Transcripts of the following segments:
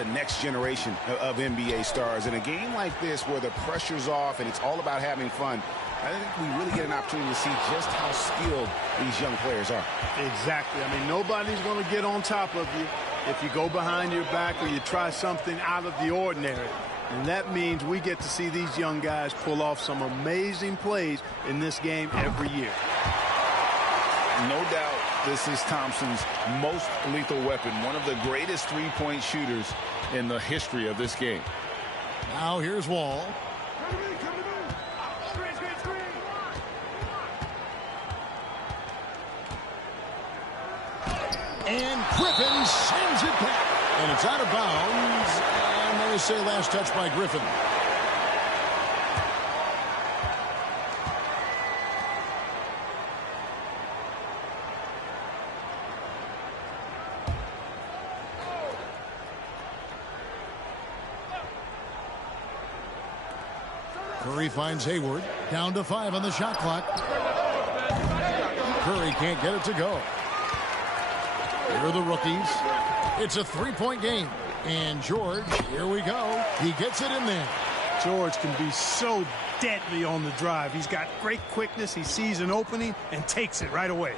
the next generation of NBA stars. In a game like this where the pressure's off and it's all about having fun, I think we really get an opportunity to see just how skilled these young players are. Exactly. I mean, nobody's going to get on top of you if you go behind your back or you try something out of the ordinary. And that means we get to see these young guys pull off some amazing plays in this game every year. No doubt this is Thompson's most lethal weapon, one of the greatest three-point shooters in the history of this game. Now here's Wall. And Griffin sends it back. And it's out of bounds. And they say last touch by Griffin. Curry finds Hayward. Down to 5 on the shot clock. Curry can't get it to go. Here are the rookies. It's a three-point game. And George, here we go. He gets it in there. George can be so deadly on the drive. He's got great quickness. He sees an opening and takes it right away.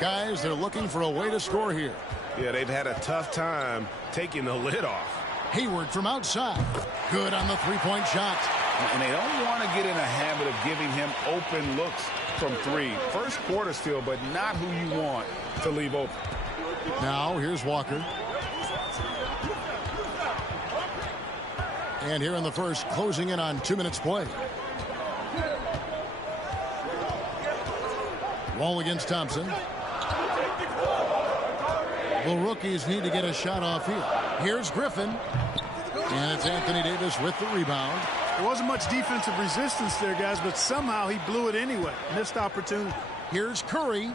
Guys, they're looking for a way to score here. Yeah, they've had a tough time taking the lid off. Hayward from outside. Good on the three-point shot. And they don't want to get in a habit of giving him open looks from three. First quarter still, but not who you want to leave open. Now, here's Walker. And here in the first, closing in on 2 minutes play. Wall against Thompson. The rookies need to get a shot off here. Here's Griffin. And it's Anthony Davis with the rebound. There wasn't much defensive resistance there, guys, but somehow he blew it anyway. Missed opportunity. Here's Curry.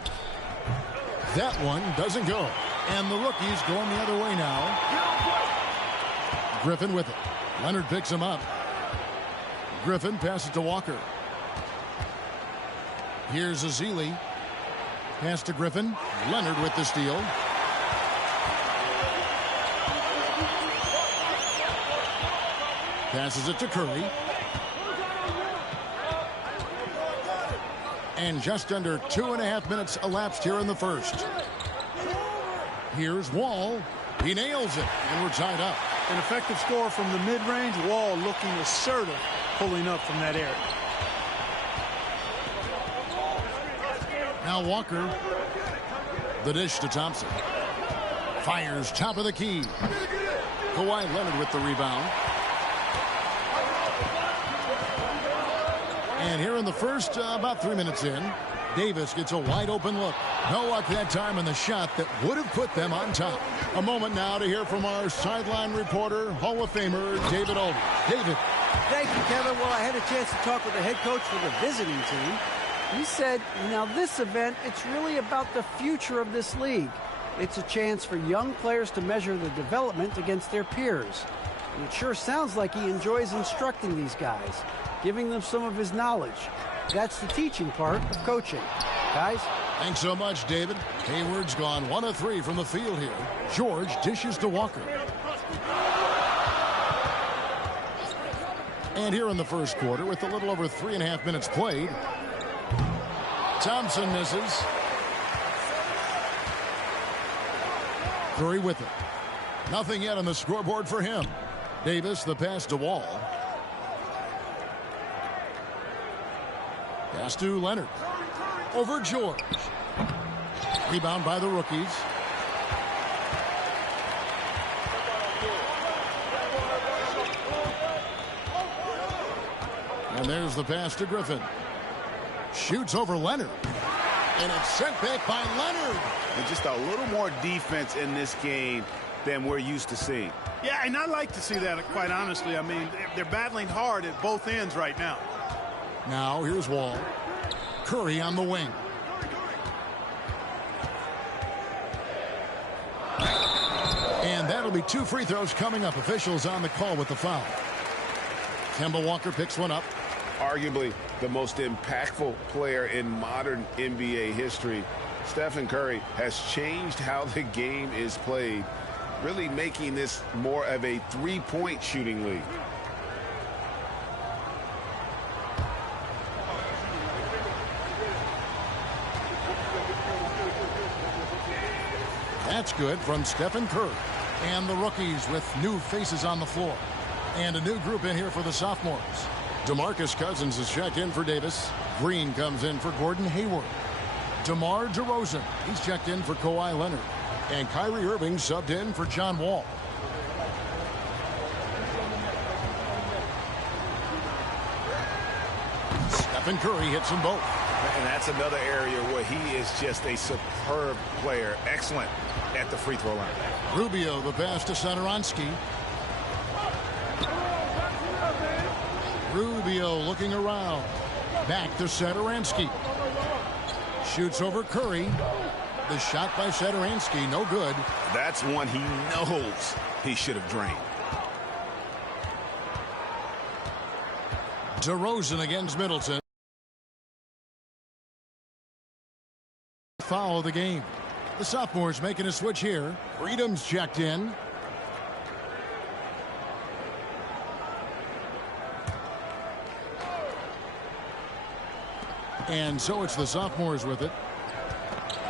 That one doesn't go. And the rookies going the other way now. Griffin with it. Leonard picks him up. Griffin passes to Walker. Here's Azili. Pass to Griffin. Leonard with the steal. Passes it to Curry. And just under 2.5 minutes elapsed here in the first. Here's Wall. He nails it, and we're tied up. An effective score from the mid-range. Wall looking assertive, pulling up from that area. Now Walker. The dish to Thompson. Fires top of the key. Kawhi Leonard with the rebound. And here in the first, about 3 minutes in, Davis gets a wide open look. No luck that time on the shot that would have put them on top. A moment now to hear from our sideline reporter, Hall of Famer David Aldridge. David. Thank you, Kevin. Well, I had a chance to talk with the head coach for the visiting team. He said, now this event, it's really about the future of this league. It's a chance for young players to measure their development against their peers. And it sure sounds like he enjoys instructing these guys, giving them some of his knowledge. That's the teaching part of coaching. Guys? Thanks so much, David. Hayward's gone 1 of 3 from the field here. George dishes to Walker. And here in the first quarter, with a little over 3.5 minutes played, Thompson misses. Curry with it. Nothing yet on the scoreboard for him. Davis, the pass to Wall. Pass to Leonard. Over George. Rebound by the rookies. And there's the pass to Griffin. Shoots over Leonard. And it's sent back by Leonard. And just a little more defense in this game than we're used to seeing. Yeah, and I like to see that, quite honestly. I mean, they're battling hard at both ends right now. Now, here's Wall. Curry on the wing. And that'll be 2 free throws coming up. Officials on the call with the foul. Kemba Walker picks one up. Arguably the most impactful player in modern NBA history. Stephen Curry has changed how the game is played. really making this more of a three-point shooting league. That's good from Stephen Curry. And the rookies with new faces on the floor. And a new group in here for the sophomores. DeMarcus Cousins is checked in for Davis. Green comes in for Gordon Hayward. DeMar DeRozan, he's checked in for Kawhi Leonard. And Kyrie Irving subbed in for John Wall. Stephen Curry hits them both. And that's another area where he is just a superb player. Excellent at the free throw line. Rubio, the pass to Satoransky. Rubio looking around. Back to Satoransky. Shoots over Curry. The shot by Satoransky, no good. That's one he knows he should have drained. DeRozan against Middleton. Foul of the game. The sophomores making a switch here. Freedom's checked in. And so it's the sophomores with it.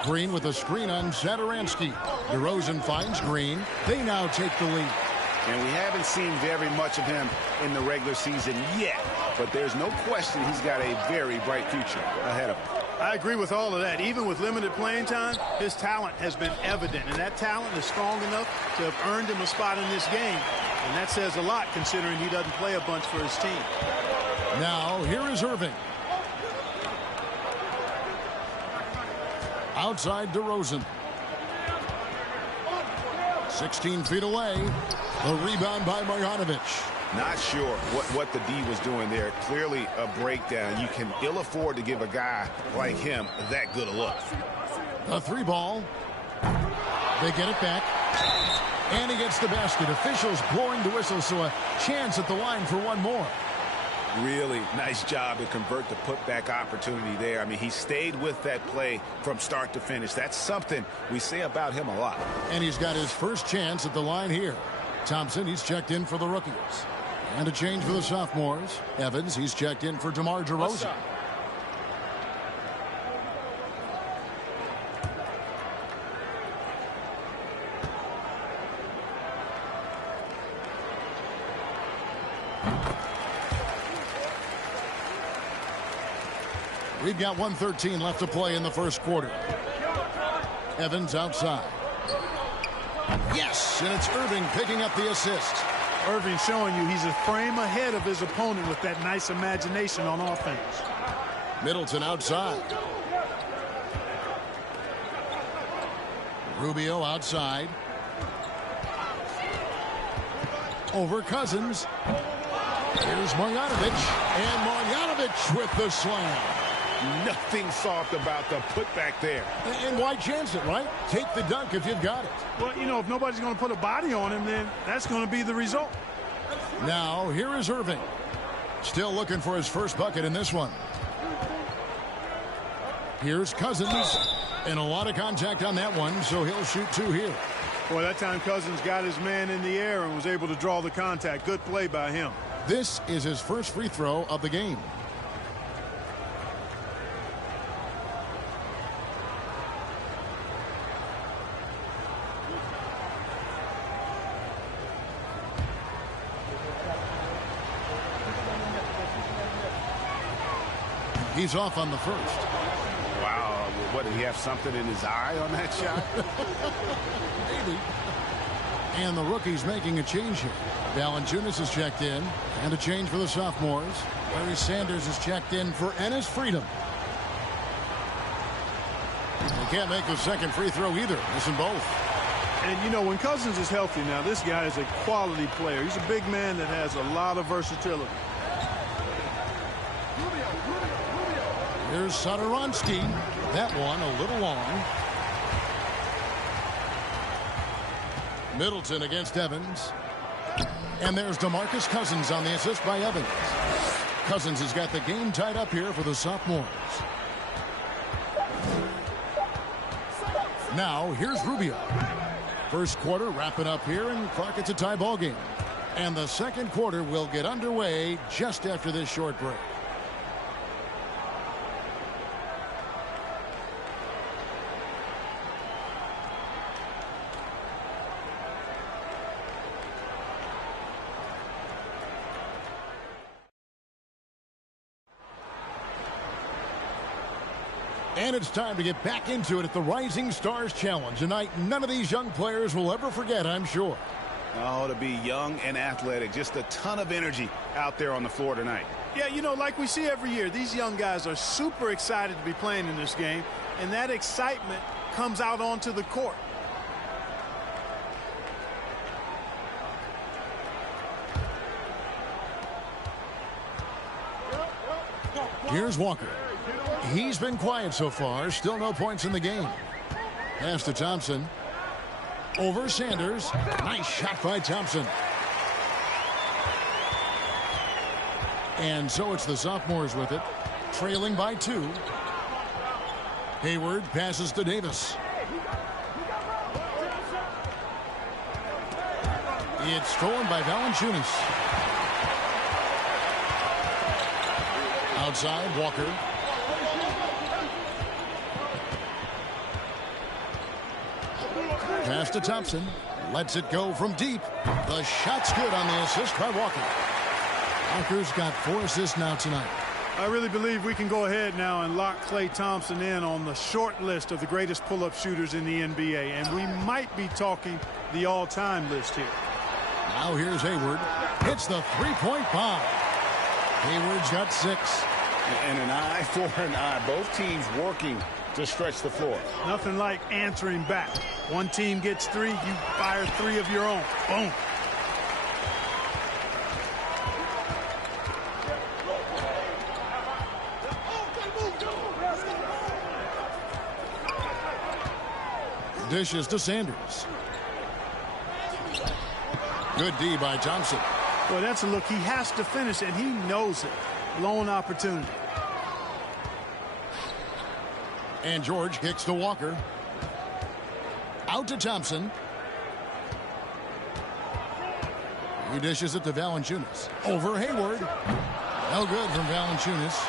Green with a screen on Satoransky. DeRozan finds Green. They now take the lead. And we haven't seen very much of him in the regular season yet. But there's no question he's got a very bright future ahead of him. I agree with all of that. Even with limited playing time, his talent has been evident. And that talent is strong enough to have earned him a spot in this game. And that says a lot considering he doesn't play a bunch for his team. Now, here is Irving. Outside DeRozan. 16 feet away. A rebound by Marjanovic. Not sure what the D was doing there. Clearly a breakdown. You can ill afford to give a guy like him that good a look. A three ball. They get it back. And he gets the basket. Officials blowing the whistle, so a chance at the line for one more. Really nice job to convert the putback opportunity there. I mean, he stayed with that play from start to finish. That's something we say about him a lot. And he's got his first chance at the line here. Thompson, he's checked in for the rookies. And a change for the sophomores. Evans, he's checked in for DeMar DeRozan. We've got 1:13 left to play in the first quarter. Evans outside. Yes, and it's Irving picking up the assist. Irving showing you he's a frame ahead of his opponent with that nice imagination on offense. Middleton outside. Rubio outside. Over Cousins. Here's Marjanovic. And Marjanovic with the slam. Nothing soft about the putback there. And why chance it, right? Take the dunk if you've got it. Well, you know, if nobody's going to put a body on him, then that's going to be the result. Now, here is Irving. Still looking for his first bucket in this one. Here's Cousins. And a lot of contact on that one, so he'll shoot two here. Boy, that time Cousins got his man in the air and was able to draw the contact. Good play by him. This is his first free throw of the game. He's off on the first. Wow. What, did he have something in his eye on that shot? Maybe. And the rookie's making a change here. Valanciunas is checked in. And a change for the sophomores. Larry Sanders is checked in for Ennis Freedom. They can't make the second free throw either. Missing both. And, you know, when Cousins is healthy now, this guy is a quality player. He's a big man that has a lot of versatility. Here's Satoransky. That one a little long. Middleton against Evans. And there's DeMarcus Cousins on the assist by Evans. Cousins has got the game tied up here for the sophomores. Now, here's Rubio. First quarter wrapping up here, and Clark, it's a tie ball game. And the second quarter will get underway just after this short break. And it's time to get back into it at the Rising Stars Challenge. A night none of these young players will ever forget, I'm sure. Oh, to be young and athletic. Just a ton of energy out there on the floor tonight. Yeah, you know, like we see every year, these young guys are super excited to be playing in this game. And that excitement comes out onto the court. Here's Walker. He's been quiet so far. Still no points in the game. Pass to Thompson. Over Sanders. Nice shot by Thompson. And so it's the sophomores with it. Trailing by 2. Hayward passes to Davis. It's stolen by Valanciunas. Outside, Walker. Pass to Thompson. Lets it go from deep. The shot's good on the assist by Walker. Walker's got 4 assists now tonight. I really believe we can go ahead now and lock Klay Thompson in on the short list of the greatest pull-up shooters in the NBA. And we might be talking the all-time list here. Now here's Hayward. Hits the three-point bomb. Hayward's got 6. And an eye for an eye. Both teams working to stretch the floor. Nothing like answering back. One team gets 3, you fire 3 of your own. Boom. Dishes to Sanders. Good D by Thompson. Well, that's a look he has to finish, and he knows it. Blown opportunity. And George kicks to Walker. Out to Thompson. He dishes it to Valanciunas. Over Hayward. No good from Valanciunas.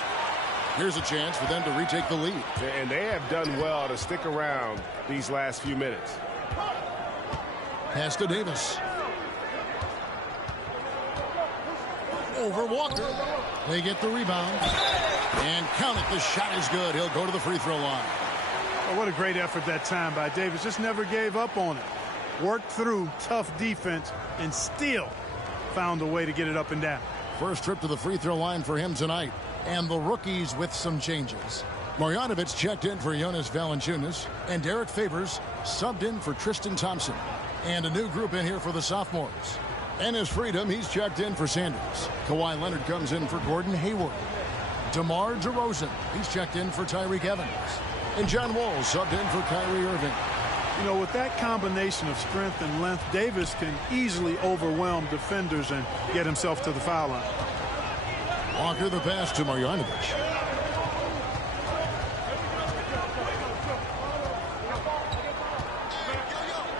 Here's a chance for them to retake the lead. And they have done well to stick around these last few minutes. Pass to Davis. Over Walker. They get the rebound. And count it. The shot is good. He'll go to the free throw line. Oh, what a great effort that time by Davis. Just never gave up on it. Worked through tough defense and still found a way to get it up and down. First trip to the free throw line for him tonight. And the rookies with some changes. Marjanovic checked in for Jonas Valanciunas. And Derek Favors subbed in for Tristan Thompson. And a new group in here for the sophomores. Ennis Freedom, he's checked in for Sanders. Kawhi Leonard comes in for Gordon Hayward. DeMar DeRozan, he's checked in for Tyreek Evans. And John Wall subbed in for Kyrie Irving. You know, with that combination of strength and length, Davis can easily overwhelm defenders and get himself to the foul line. Walker the pass to Marjanovic.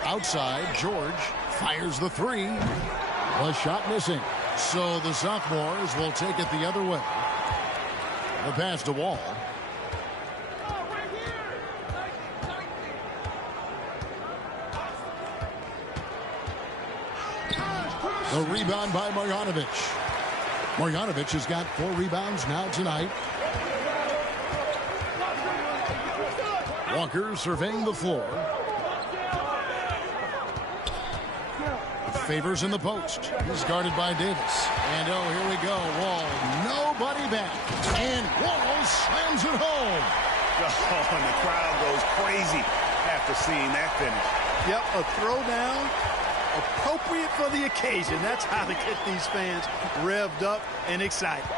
Outside, George fires the 3. The shot missing. So the sophomores will take it the other way. The pass to Wall. The rebound by Marjanovic. Marjanovic has got 4 rebounds now tonight. Walker surveying the floor. Favors in the post. He's guarded by Davis. And oh, here we go. Wall. Nobody back. And Wall slams it home. Oh, and the crowd goes crazy after seeing that finish. Yep, a throwdown appropriate for the occasion. That's how to get these fans revved up and excited.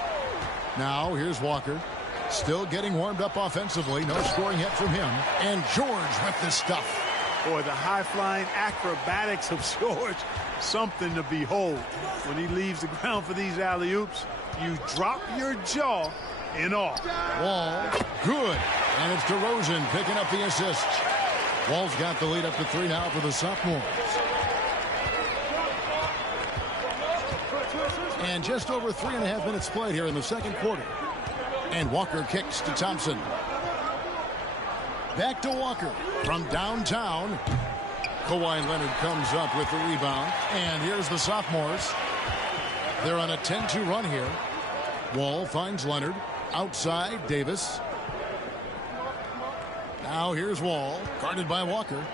Now here's Walker. Still getting warmed up offensively. No scoring yet from him. And George with the stuff. Boy, the high-flying acrobatics of George, something to behold. When he leaves the ground for these alley-oops, you drop your jaw in awe. Wall, good. And it's DeRozan picking up the assist. Wall's got the lead up to 3 now for the sophomore. And just over 3.5 minutes played here in the second quarter. And Walker kicks to Thompson. Back to Walker from downtown. Kawhi Leonard comes up with the rebound. And here's the sophomores. They're on a 10-2 run here. Wall finds Leonard. Outside, Davis. Now here's Wall, guarded by Walker.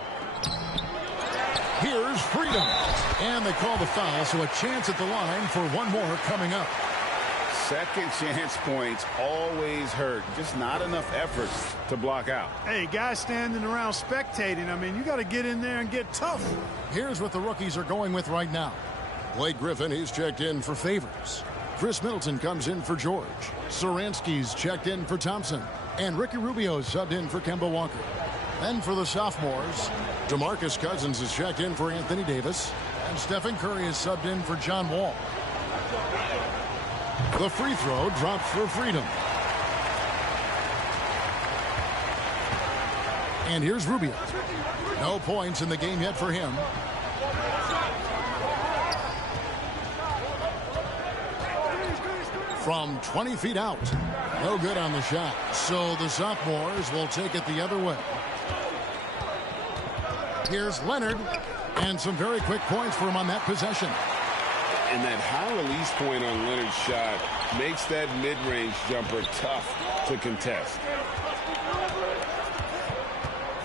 Here's Freedom. And they call the foul, so a chance at the line for one more coming up. Second chance points always hurt. Just not enough effort to block out. Hey, guys standing around spectating. I mean, you got to get in there and get tough. Here's what the rookies are going with right now. Blake Griffin, he's checked in for Favors. Chris Middleton comes in for George. Saransky's checked in for Thompson. And Ricky Rubio subbed in for Kemba Walker. Then for the sophomores, DeMarcus Cousins is checked in for Anthony Davis. And Stephen Curry is subbed in for John Wall. The free throw drops for Freedom. And here's Rubio. No points in the game yet for him. From 20 feet out. No good on the shot. So the sophomores will take it the other way. Here's Leonard. And some very quick points for him on that possession. And that high release point on Leonard's shot makes that mid-range jumper tough to contest.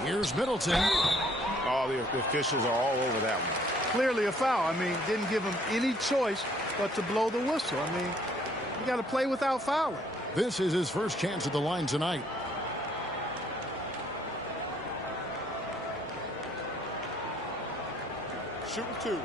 Here's Middleton. Oh, the officials are all over that one. Clearly a foul. I mean, didn't give him any choice but to blow the whistle. I mean, you got to play without fouling. This is his first chance at the line tonight. Shooting two.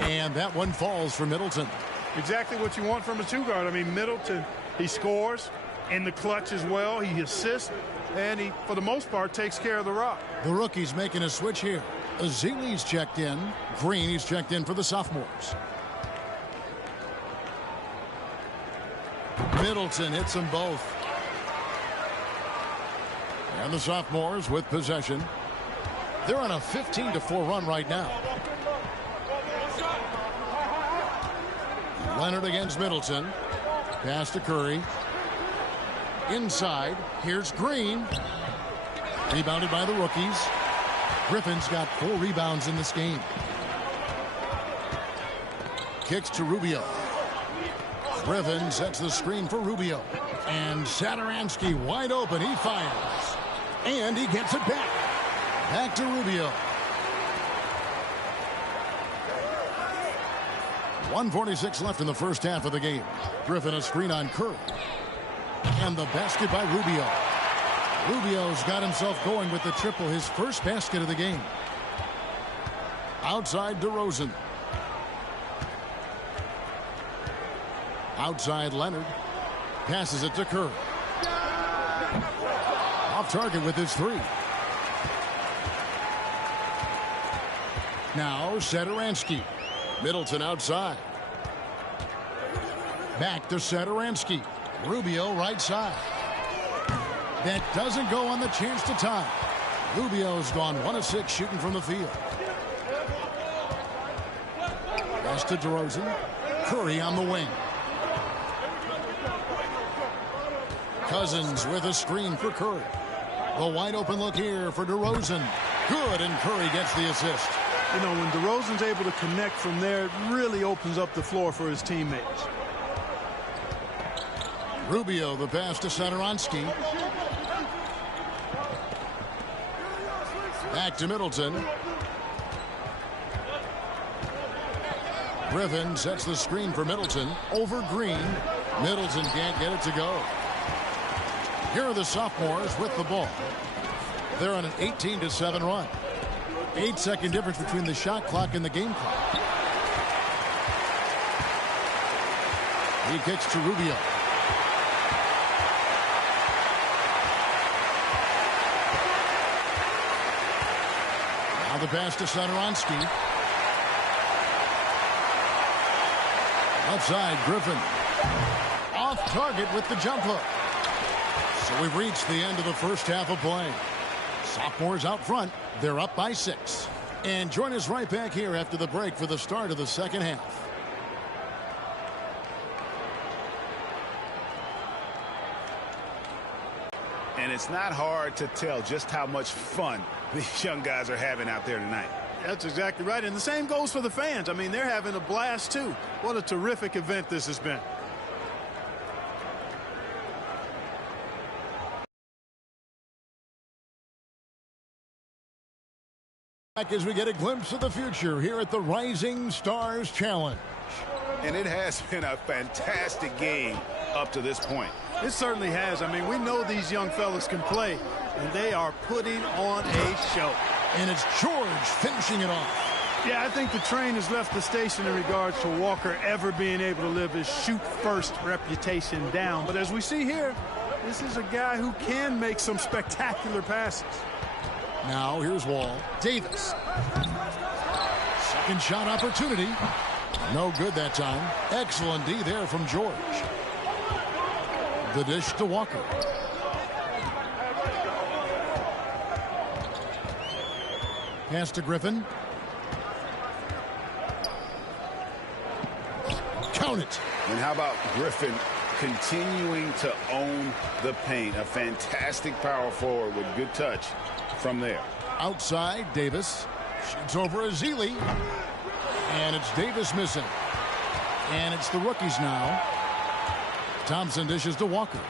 And that one falls for Middleton. Exactly what you want from a two-guard. I mean, Middleton, he scores in the clutch as well. He assists, and he, for the most part, takes care of the rock. The rookie's making a switch here. Azili's checked in. Green, he's checked in for the sophomores. Middleton hits them both. And the sophomores with possession. They're on a 15-4 run right now. Leonard against Middleton. Pass to Curry. Inside. Here's Green. Rebounded by the rookies. Griffin's got 4 rebounds in this game. Kicks to Rubio. Griffin sets the screen for Rubio. And Satoransky wide open. He fires. And he gets it back. Back to Rubio. 1:46 left in the first half of the game. Griffin a screen on Curry. And the basket by Rubio. Rubio's got himself going with the triple, his first basket of the game. Outside DeRozan. Outside Leonard. Passes it to Curry. Off target with his 3. Now Satoransky. Middleton outside. Back to Satoransky. Rubio right side. That doesn't go on the chance to tie. Rubio's gone 1 of 6 shooting from the field. Pass to DeRozan. Curry on the wing. Cousins with a screen for Curry. The wide open look here for DeRozan. Good, and Curry gets the assist. You know, when DeRozan's able to connect from there, it really opens up the floor for his teammates. Rubio, the pass to Satoransky. Back to Middleton. Griffin sets the screen for Middleton. Over Green. Middleton can't get it to go. Here are the sophomores with the ball. They're on an 18-7 run. 8-second difference between the shot clock and the game clock. He kicks to Rubio. Now the pass to Satoransky. Outside, Griffin. Off target with the jump hook. So we've reached the end of the first half of play. Sophomores out front. They're up by 6. And join us right back here after the break for the start of the second half. And it's not hard to tell just how much fun these young guys are having out there tonight. That's exactly right. And the same goes for the fans. I mean, they're having a blast, too. What a terrific event this has been. Back as we get a glimpse of the future here at the Rising Stars Challenge. And it has been a fantastic game up to this point. It certainly has. I mean, we know these young fellas can play, and they are putting on a show. And it's George finishing it off. Yeah, I think the train has left the station in regards to Walker ever being able to live his shoot-first reputation down. But as we see here, this is a guy who can make some spectacular passes. Now here's Wall. Davis. Second shot opportunity. No good that time. Excellent D there from George. The dish to Walker. Pass to Griffin. Count it. And how about Griffin continuing to own the paint? A fantastic power forward with good touch from there. Outside, Davis. Shoots over Azili. And it's Davis missing. And it's the rookies now. Thompson dishes to Walker.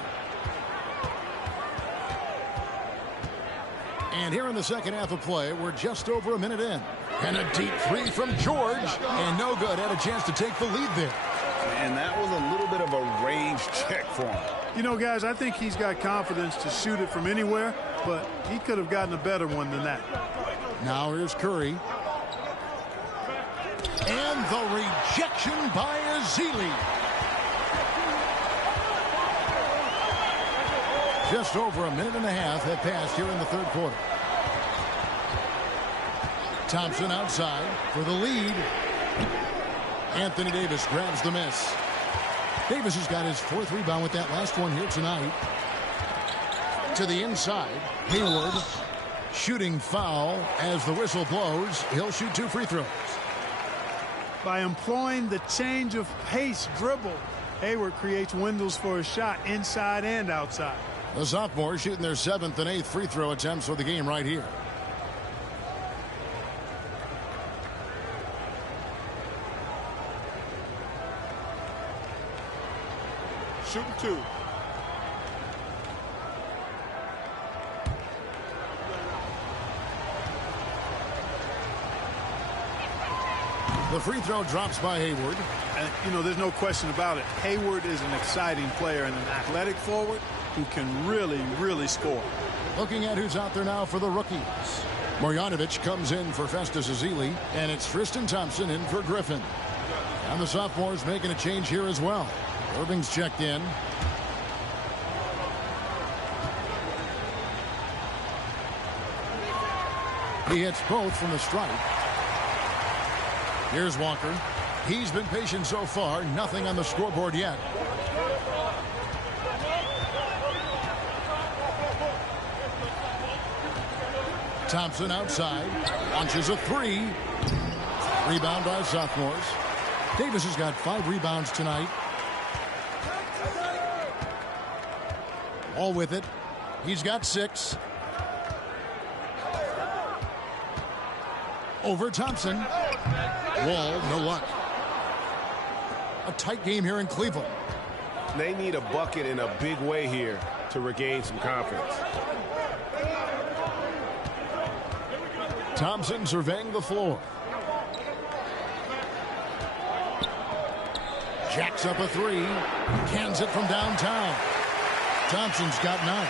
And here in the second half of play, we're just over a minute in. And a deep three from George. And no good. Had a chance to take the lead there. And that was a little bit of a range check for him. You know, guys, I think he's got confidence to shoot it from anywhere, but he could have gotten a better one than that. Now here's Curry. And the rejection by Azili. Just over a minute and a half have passed here in the third quarter. Thompson outside for the lead. Anthony Davis grabs the miss. Davis has got his 4th rebound with that last one here tonight. To the inside, Hayward shooting foul as the whistle blows. He'll shoot 2 free throws. By employing the change of pace dribble, Hayward creates windows for a shot inside and outside. The sophomores shooting their 7th and 8th free throw attempts for the game right here. Shooting 2. The free throw drops by Hayward. And, you know, there's no question about it. Hayward is an exciting player and an athletic forward who can really, really score. Looking at who's out there now for the rookies. Marjanovic comes in for Festus Ezeli, and it's Tristan Thompson in for Griffin. And the sophomores making a change here as well. Irving's checked in. He hits both from the stripe. Here's Walker. He's been patient so far. Nothing on the scoreboard yet. Thompson outside. Launches a 3. Rebound by sophomores. Davis has got 5 rebounds tonight. All with it. He's got 6. Over Thompson. Wall, no luck. A tight game here in Cleveland. They need a bucket in a big way here to regain some confidence. Thompson surveying the floor. Jacks up a 3. Cans it from downtown. Thompson's got 9.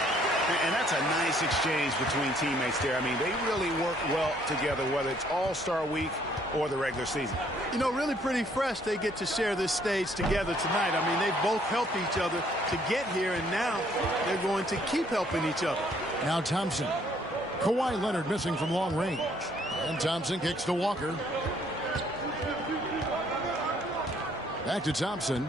And that's a nice exchange between teammates there. I mean, they really work well together, whether it's All-Star Week or the regular season. You know, really pretty fresh they get to share this stage together tonight. I mean, they both helped each other to get here, and now they're going to keep helping each other. Now Thompson. Kawhi Leonard missing from long range. And Thompson kicks to Walker. Back to Thompson.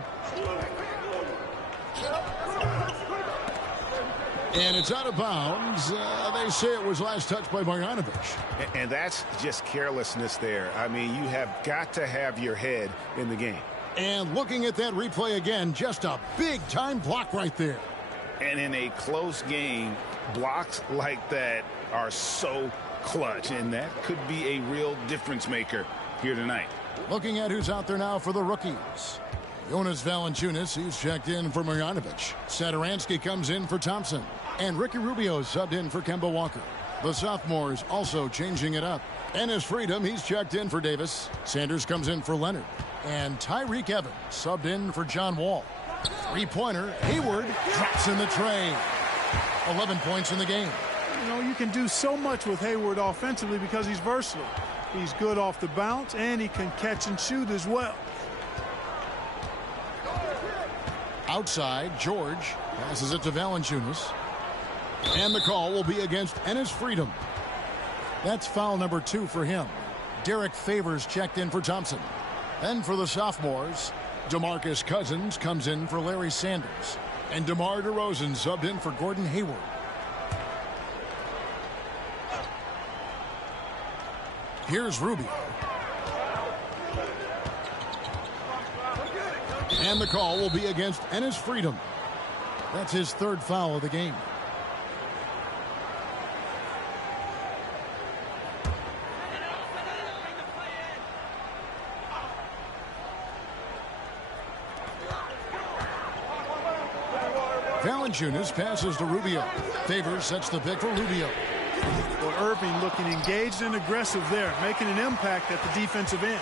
And it's out of bounds. They say it was last touched by Marjanovic. And that's just carelessness there. I mean, you have got to have your head in the game. And looking at that replay again, just a big-time block right there. And in a close game, blocks like that are so clutch, and that could be a real difference maker here tonight. Looking at who's out there now for the rookies. Jonas Valanciunas, he's checked in for Marjanovic. Satoransky comes in for Thompson. And Ricky Rubio subbed in for Kemba Walker. The sophomores also changing it up. Enes Freedom, he's checked in for Davis. Sanders comes in for Leonard. And Tyreek Evans subbed in for John Wall. Three-pointer, Hayward drops in the tray. 11 points in the game. You know, you can do so much with Hayward offensively because he's versatile. He's good off the bounce, and he can catch and shoot as well. Outside, George passes it to Valanciunas. And the call will be against Enes Freedom. That's foul number 2 for him. Derek Favors checked in for Thompson. And for the sophomores, DeMarcus Cousins comes in for Larry Sanders. And DeMar DeRozan subbed in for Gordon Hayward. Here's Rubio. And the call will be against Enes Freedom. That's his 3rd foul of the game. Valanciunas passes to Rubio. Favors sets the pick for Rubio. Well, Irving looking engaged and aggressive there, making an impact at the defensive end.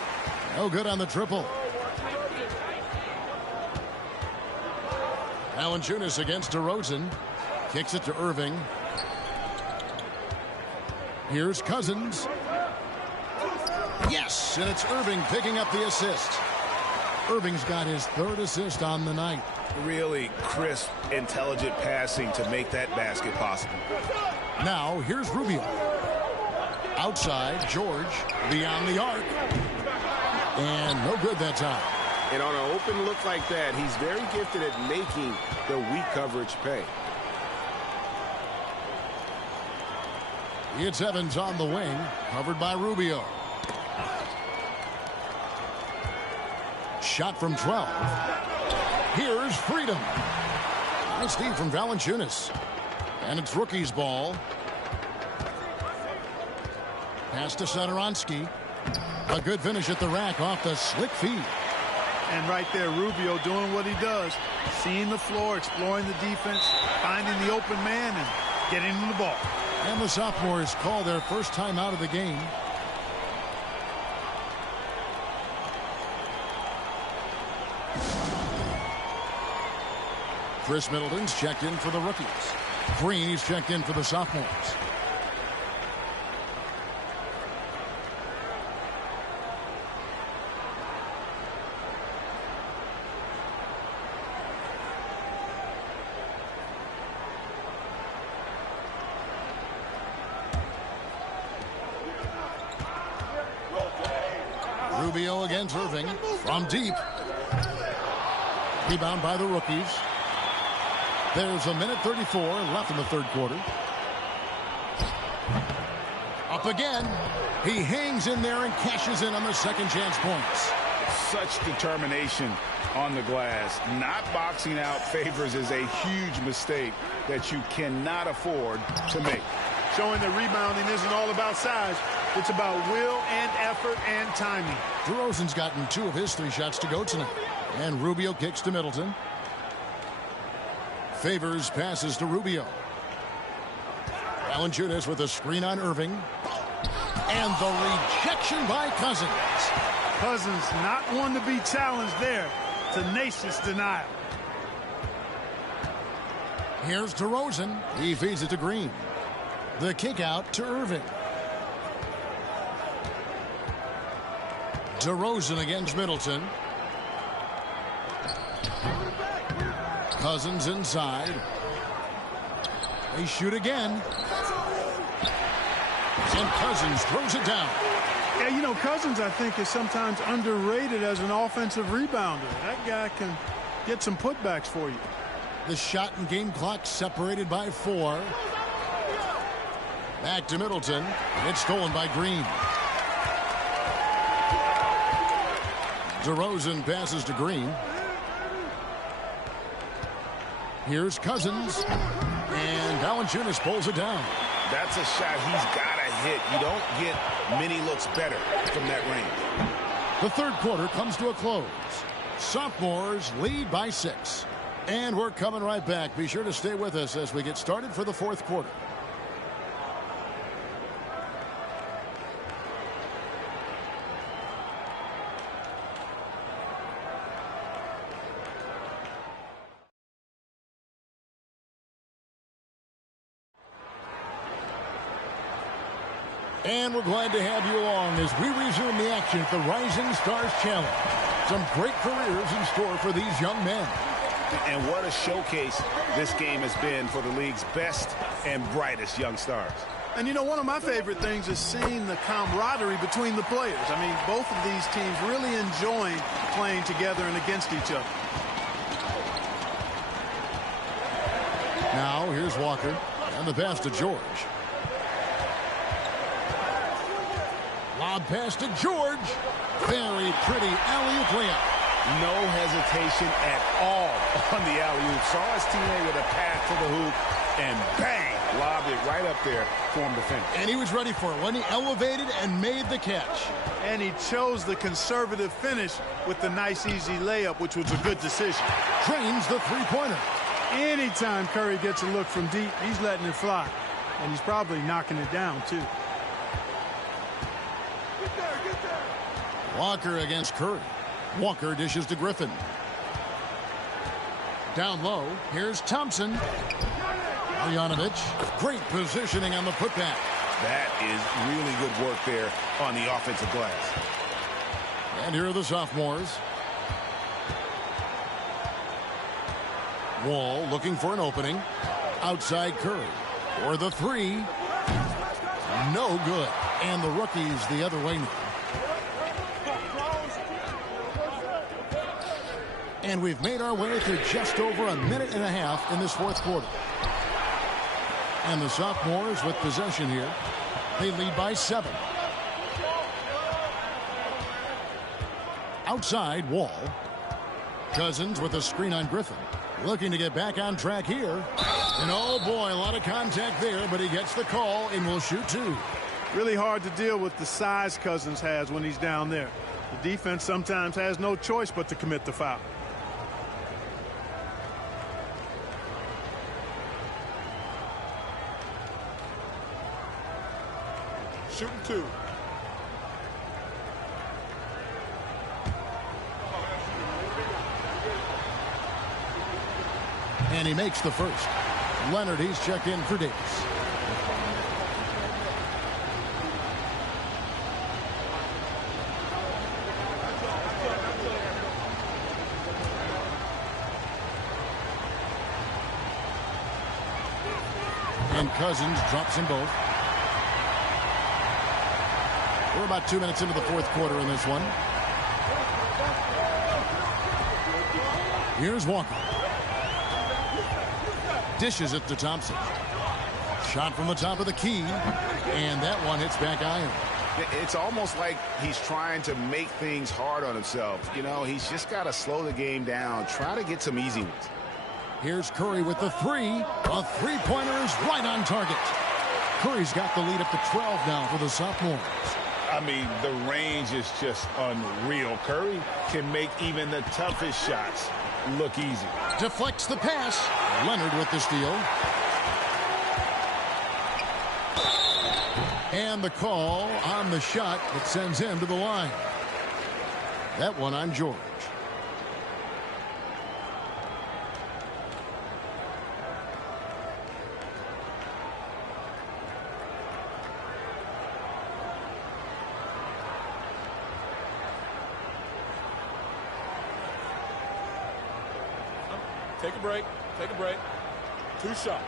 No good on the triple. Valanciunas against DeRozan. Kicks it to Irving. Here's Cousins. Yes, and it's Irving picking up the assist. Irving's got his 3rd assist on the night. Really crisp, intelligent passing to make that basket possible. Now, here's Rubio. Outside, George beyond the arc. And no good that time. And on an open look like that, he's very gifted at making the weak coverage pay. It's Evans on the wing, covered by Rubio. Shot from 12. Here's Freedom. Nice steal from Valanciunas. And it's rookie's ball. Pass to Satoransky. A good finish at the rack off the slick feed. And right there, Rubio doing what he does. Seeing the floor, exploring the defense, finding the open man, and getting him the ball. And the sophomores call their first time out of the game. Chris Middleton's checked in for the rookies. Green, he's checked in for the sophomores. Rubio against Irving from deep. Rebound by the rookies. There's a minute 34 left in the 3rd quarter. Up again. He hangs in there and cashes in on the second chance points. Such determination on the glass. Not boxing out Favors is a huge mistake that you cannot afford to make. Showing that rebounding isn't all about size. It's about will and effort and timing. DeRozan's gotten 2 of his 3 shots to go tonight. And Rubio kicks to Middleton. Favors passes to Rubio. Valanciunas with a screen on Irving. And the rejection by Cousins. Cousins not one to be challenged there. Tenacious denial. Here's DeRozan. He feeds it to Green. The kick out to Irving. DeRozan against Middleton. Cousins inside. They shoot again. And Cousins throws it down. Yeah, you know, Cousins, I think, is sometimes underrated as an offensive rebounder. That guy can get some putbacks for you. The shot and game clock separated by 4. Back to Middleton. It's stolen by Green. DeRozan passes to Green. Here's Cousins. And Valanciunas pulls it down. That's a shot he's got to hit. You don't get many looks better from that range. The third quarter comes to a close. Sophomores lead by 6. And we're coming right back. Be sure to stay with us as we get started for the fourth quarter. And we're glad to have you along as we resume the action at the Rising Stars Challenge. Some great careers in store for these young men. And what a showcase this game has been for the league's best and brightest young stars. And you know, one of my favorite things is seeing the camaraderie between the players. I mean, both of these teams really enjoying playing together and against each other. Now here's Walker and the pass to George. Lob pass to George. Very pretty alley-oop layup. No hesitation at all on the alley-oop. Saw his teammate with a path to the hoop and bang, lobbed it right up there for him to finish. And he was ready for it when he elevated and made the catch. And he chose the conservative finish with the nice, easy layup, which was a good decision. Drains the three-pointer. Anytime Curry gets a look from deep, he's letting it fly. And he's probably knocking it down, too. Walker against Curry. Walker dishes to Griffin. Down low, here's Thompson. Marjanovic, great positioning on the putback. That is really good work there on the offensive glass. And here are the sophomores. Wall looking for an opening. Outside Curry. For the three. No good. And the rookies the other way now. And we've made our way to just over a minute and a half in this fourth quarter. And the sophomores with possession here. They lead by 7. Outside, Wall. Cousins with a screen on Griffin. Looking to get back on track here. And oh boy, a lot of contact there, but he gets the call and will shoot 2. Really hard to deal with the size Cousins has when he's down there. The defense sometimes has no choice but to commit the foul. Shooting 2. And he makes the first. Leonard, he's checked in for Davis. And Cousins drops them both. We're about 2 minutes into the fourth quarter in this one. Here's Walker. Dishes it to Thompson. Shot from the top of the key. And that one hits back iron. It's almost like he's trying to make things hard on himself. You know, he's just got to slow the game down. Try to get some easy ones. Here's Curry with the 3. A three-pointer is right on target. Curry's got the lead up to 12 now for the sophomores. I mean, the range is just unreal. Curry can make even the toughest shots look easy. Deflects the pass. Leonard with the steal. And the call on the shot that sends him to the line. That one on George. Take a break. Take a break. 2 shots.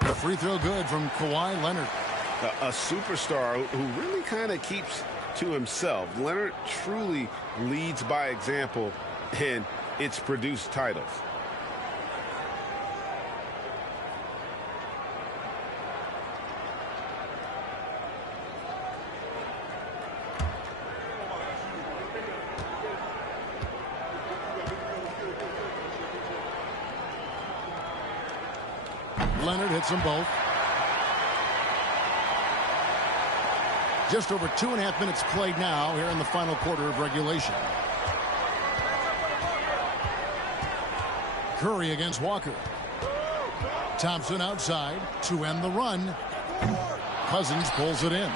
The free throw good from Kawhi Leonard. a superstar who really kind of keeps to himself. Leonard truly leads by example, and it's produced titles. Leonard hits them both. Just over 2.5 minutes played now here in the final quarter of regulation. Curry against Walker. Thompson outside to end the run. Cousins pulls it in.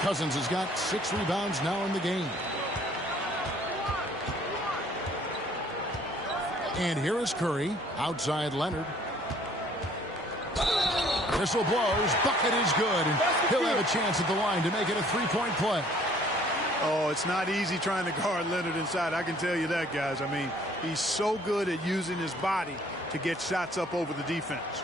Cousins has got 6 rebounds now in the game. And here is Curry outside Leonard. Whistle blows. Bucket is good. And he'll have a chance at the line to make it a 3-point play. Oh, it's not easy trying to guard Leonard inside. I can tell you that, guys. I mean, he's so good at using his body to get shots up over the defense.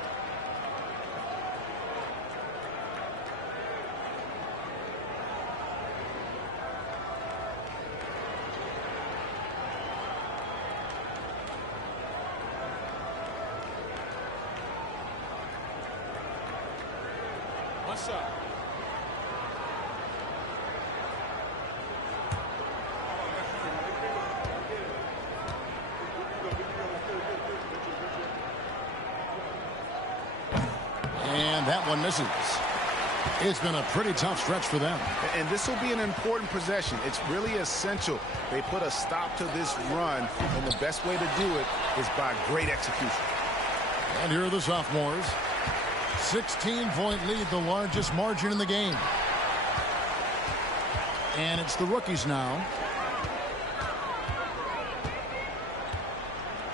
One shot. And that one misses. It's been a pretty tough stretch for them. And this will be an important possession. It's really essential they put a stop to this run, and the best way to do it is by great execution. And here are the sophomores. 16-point lead, the largest margin in the game. And it's the rookies now.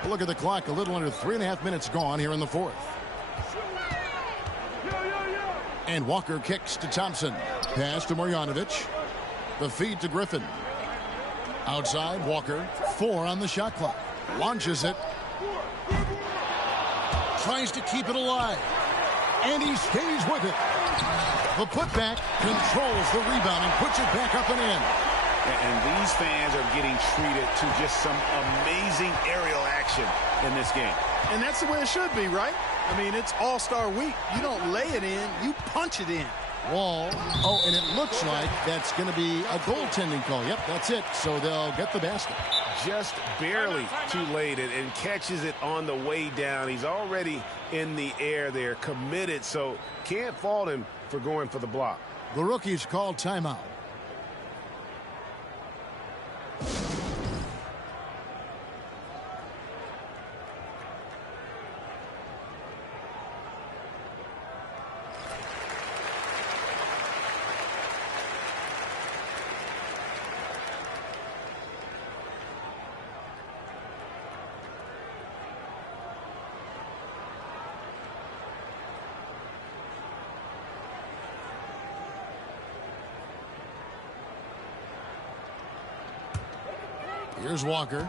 Look at the clock, a little under 3.5 minutes gone here in the fourth. And Walker kicks to Thompson. Pass to Marjanovic. The feed to Griffin. Outside, Walker. 4 on the shot clock. Launches it. Tries to keep it alive. And he stays with it. The putback controls the rebound and puts it back up and in. And these fans are getting treated to just some amazing aerial action in this game. And that's the way it should be, right? I mean, it's All-Star Week. You don't lay it in, you punch it in. Wall. Oh, and it looks like that's going to be a goaltending call. Yep, that's it. So they'll get the basket. Just barely too late and catches it on the way down. He's already in the air there, committed, so can't fault him for going for the block. The rookies call timeout. Here's Walker.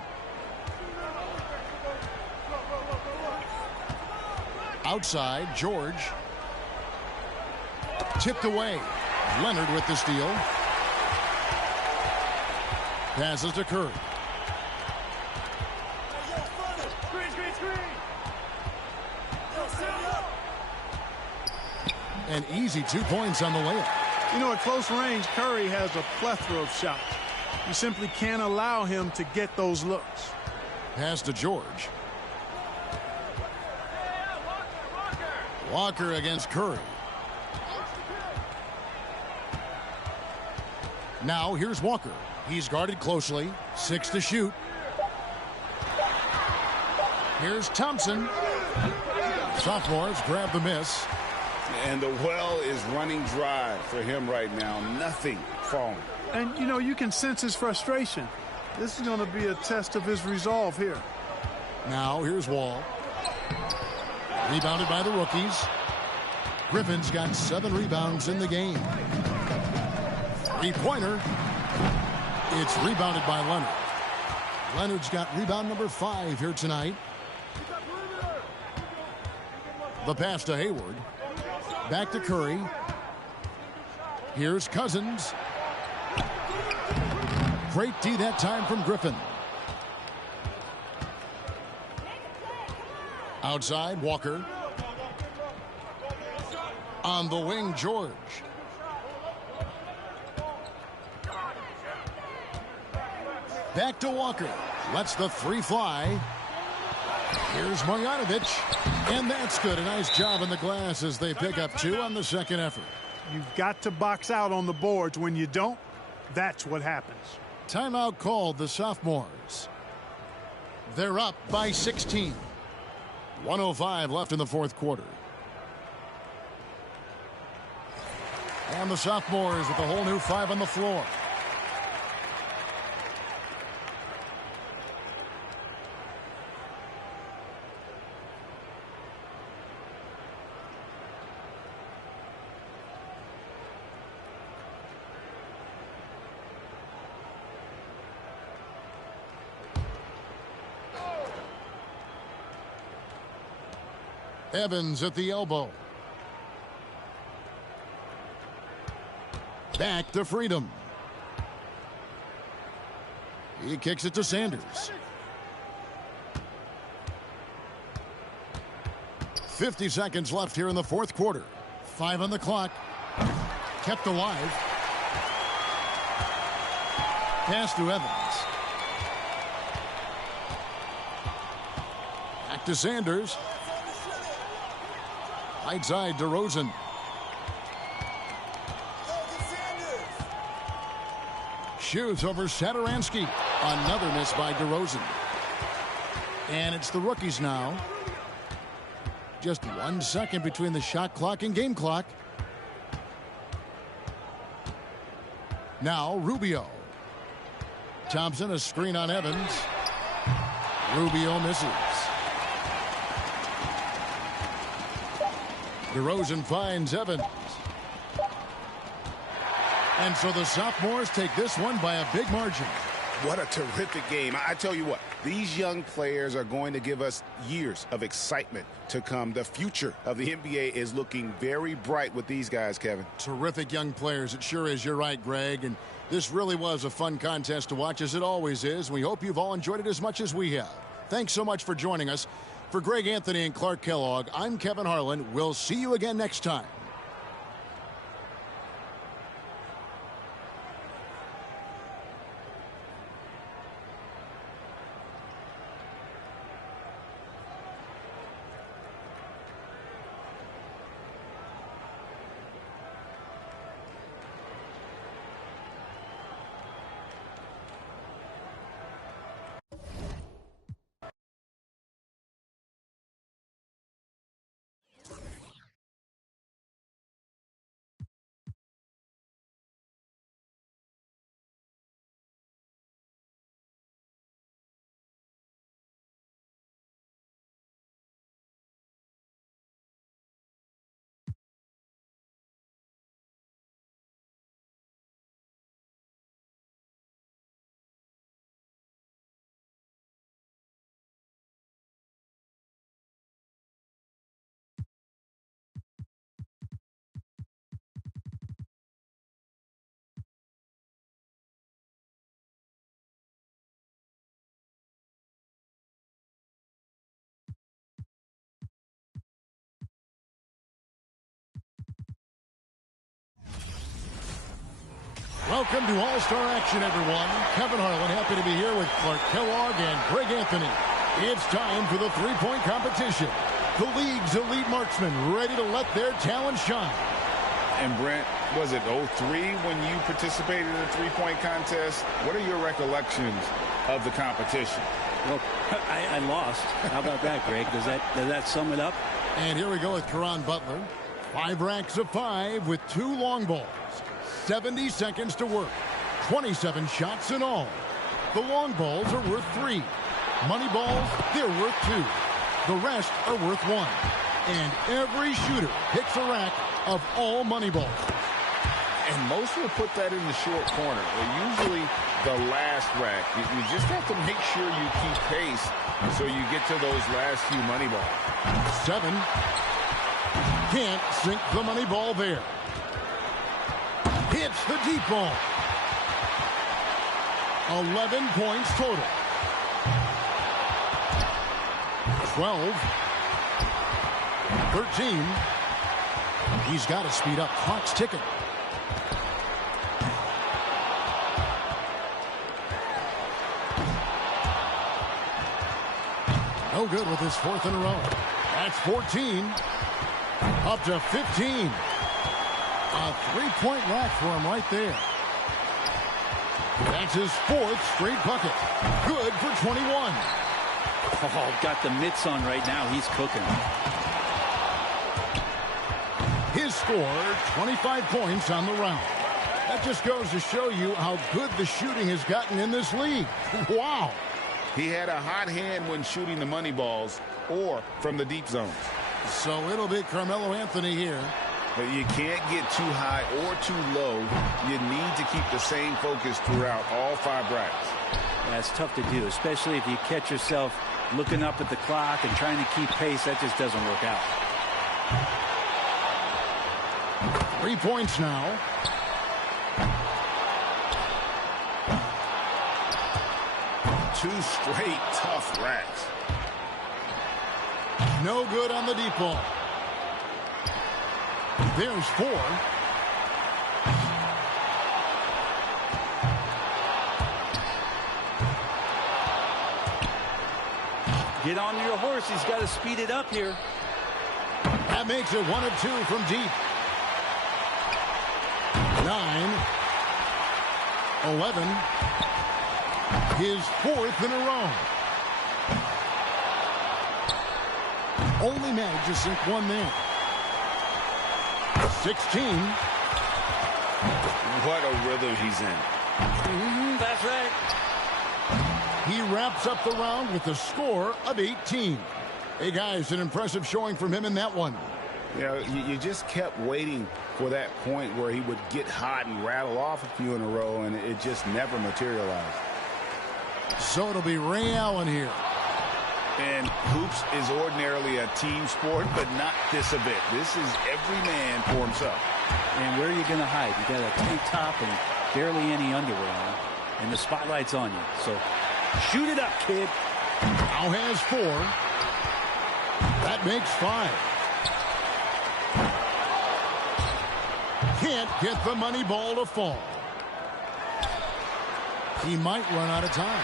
Outside, George. Tipped away. Leonard with the steal. Passes to Curry. An easy 2 points on the layup. You know, at close range, Curry has a plethora of shots. You simply can't allow him to get those looks. Pass to George. Walker against Curry. Now here's Walker. He's guarded closely. 6 to shoot. Here's Thompson. Sophomores grab the miss. And the well is running dry for him right now. Nothing falling. And, you know, you can sense his frustration. This is going to be a test of his resolve here. Now here's Wall. Rebounded by the rookies. Griffin's got 7 rebounds in the game. 3-pointer. It's rebounded by Leonard. Leonard's got rebound number 5 here tonight. The pass to Hayward. Back to Curry. Here's Cousins. Great D that time from Griffin. Outside, Walker. On the wing, George. Back to Walker. Lets the three fly. Here's Marjanovic. And that's good. A nice job in the glass as they pick up 2 on the second effort. You've got to box out on the boards. When you don't, that's what happens. Timeout called, the sophomores. They're up by 16. 1:05 left in the fourth quarter. And the sophomores with a whole new 5 on the floor. Evans at the elbow. Back to Freedom. He kicks it to Sanders. 50 seconds left here in the fourth quarter. 5 on the clock. Kept alive. Pass to Evans. Back to Sanders. Right side, DeRozan. Shoots over Satoransky. Another miss by DeRozan. And it's the rookies now. Just 1 second between the shot clock and game clock. Now Rubio. Thompson, a screen on Evans. Rubio misses. DeRozan finds Evans. And so the sophomores take this one by a big margin. What a terrific game. I tell you what, these young players are going to give us years of excitement to come. The future of the NBA is looking very bright with these guys, Kevin. Terrific young players. It sure is. You're right, Greg. And this really was a fun contest to watch, as it always is. We hope you've all enjoyed it as much as we have. Thanks so much for joining us. For Greg Anthony and Clark Kellogg, I'm Kevin Harlan. We'll see you again next time. Welcome to All-Star Action, everyone. Kevin Harlan, happy to be here with Clark Kellogg and Greg Anthony. It's time for the three-point competition. The league's elite marksmen ready to let their talent shine. And Brent, was it 03 when you participated in the three-point contest? What are your recollections of the competition? Well, I lost. How about that, Greg? Does that sum it up? And here we go with Caron Butler. 5 racks of 5 with 2 long balls. 70 seconds to work. 27 shots in all. The long balls are worth 3. Money balls, they're worth 2. The rest are worth 1. And every shooter picks a rack of all money balls. And most will put that in the short corner. They're usually the last rack. You just have to make sure you keep pace so you get to those last few money balls. 7. Can't sink the money ball there. Hits the deep ball. 11 points total. 12. 13. He's got to speed up. Clock's ticking. No good with his 4th in a row. That's 14. Up to 15. A 3-point rack for him right there. That's his 4th straight bucket. Good for 21. Oh, got the mitts on right now. He's cooking. His score, 25 points on the round. That just goes to show you how good the shooting has gotten in this league. Wow. He had a hot hand when shooting the money balls or from the deep zones. So it'll be Carmelo Anthony here. But you can't get too high or too low. You need to keep the same focus throughout all 5 brackets. That's tough to do, especially if you catch yourself looking up at the clock and trying to keep pace. That just doesn't work out. 3 points now. Two straight tough racks. No good on the deep ball. There's 4. Get on your horse. He's got to speed it up here. That makes it 1 of 2 from deep. 9. 11. His 4th in a row. Only managed to sink 1 there. 16. What a rhythm he's in. That's right. He wraps up the round with a score of 18. Hey, guys, an impressive showing from him in that one. Yeah, you just kept waiting for that point where he would get hot and rattle off a few in a row, and it just never materialized. So it'll be Ray Allen here. And hoops is ordinarily a team sport, but not this a bit. This is every man for himself. And where are you going to hide? You got a tank top and barely any underwear on, and the spotlight's on you. So shoot it up, kid. Now has 4. That makes 5. Can't get the money ball to fall. He might run out of time.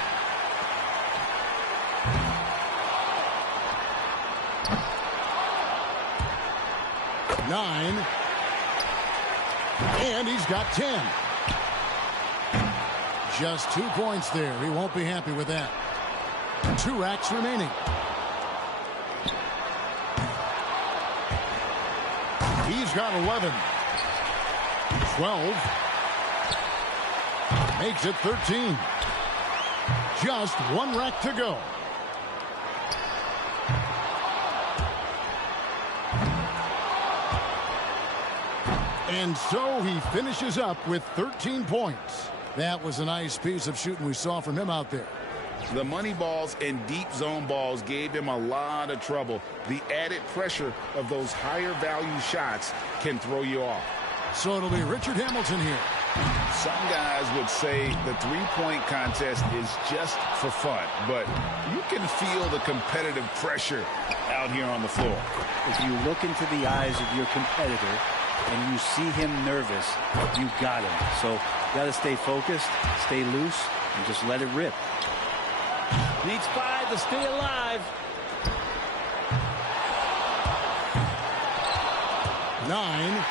Nine. And he's got 10. Just 2 points there. He won't be happy with that. 2 racks remaining. He's got 11. 12. Makes it 13. Just 1 rack to go. And so he finishes up with 13 points. That was a nice piece of shooting we saw from him out there. The money balls and deep zone balls gave him a lot of trouble. The added pressure of those higher value shots can throw you off. So it'll be Richard Hamilton here. Some guys would say the three-point contest is just for fun, but you can feel the competitive pressure out here on the floor. If you look into the eyes of your competitor and you see him nervous, you got him. So you got to stay focused, stay loose, and just let it rip. Needs 5 to stay alive. 9.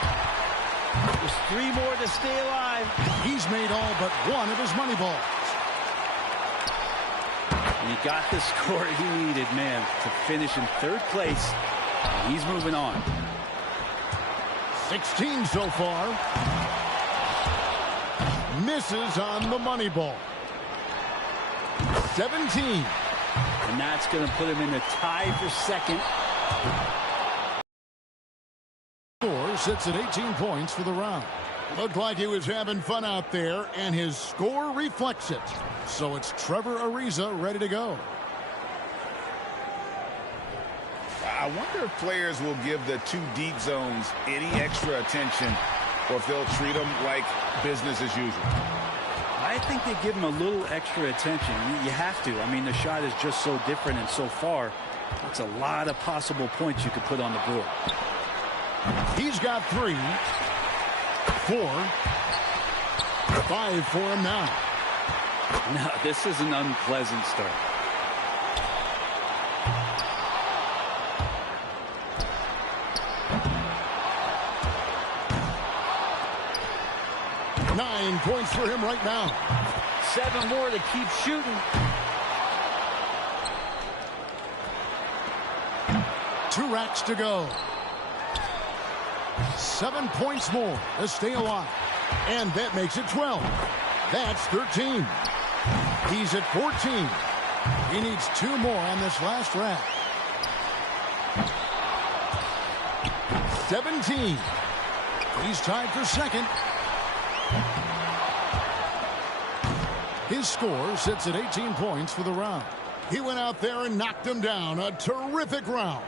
There's 3 more to stay alive. He's made all but 1 of his money balls. And he got the score he needed, man, to finish in 3rd place. And he's moving on. 16 so far. Misses on the money ball. 17. And that's going to put him in the tie for 2nd. Score sits at 18 points for the round. Looked like he was having fun out there, and his score reflects it. So it's Trevor Ariza ready to go. I wonder if players will give the 2 deep zones any extra attention or if they'll treat them like business as usual. I think they give him a little extra attention. You have to. I mean, the shot is just so different, and so far, that's a lot of possible points you could put on the board. He's got 3, 4, 5 for him now. No, this is an unpleasant start. Nine points for him right now. 7 more to keep shooting. 2 racks to go. 7 points more to stay alive. And that makes it 12. That's 13. He's at 14. He needs 2 more on this last rack. 17. He's tied for second. His score sits at 18 points for the round. He went out there and knocked him down. A terrific round.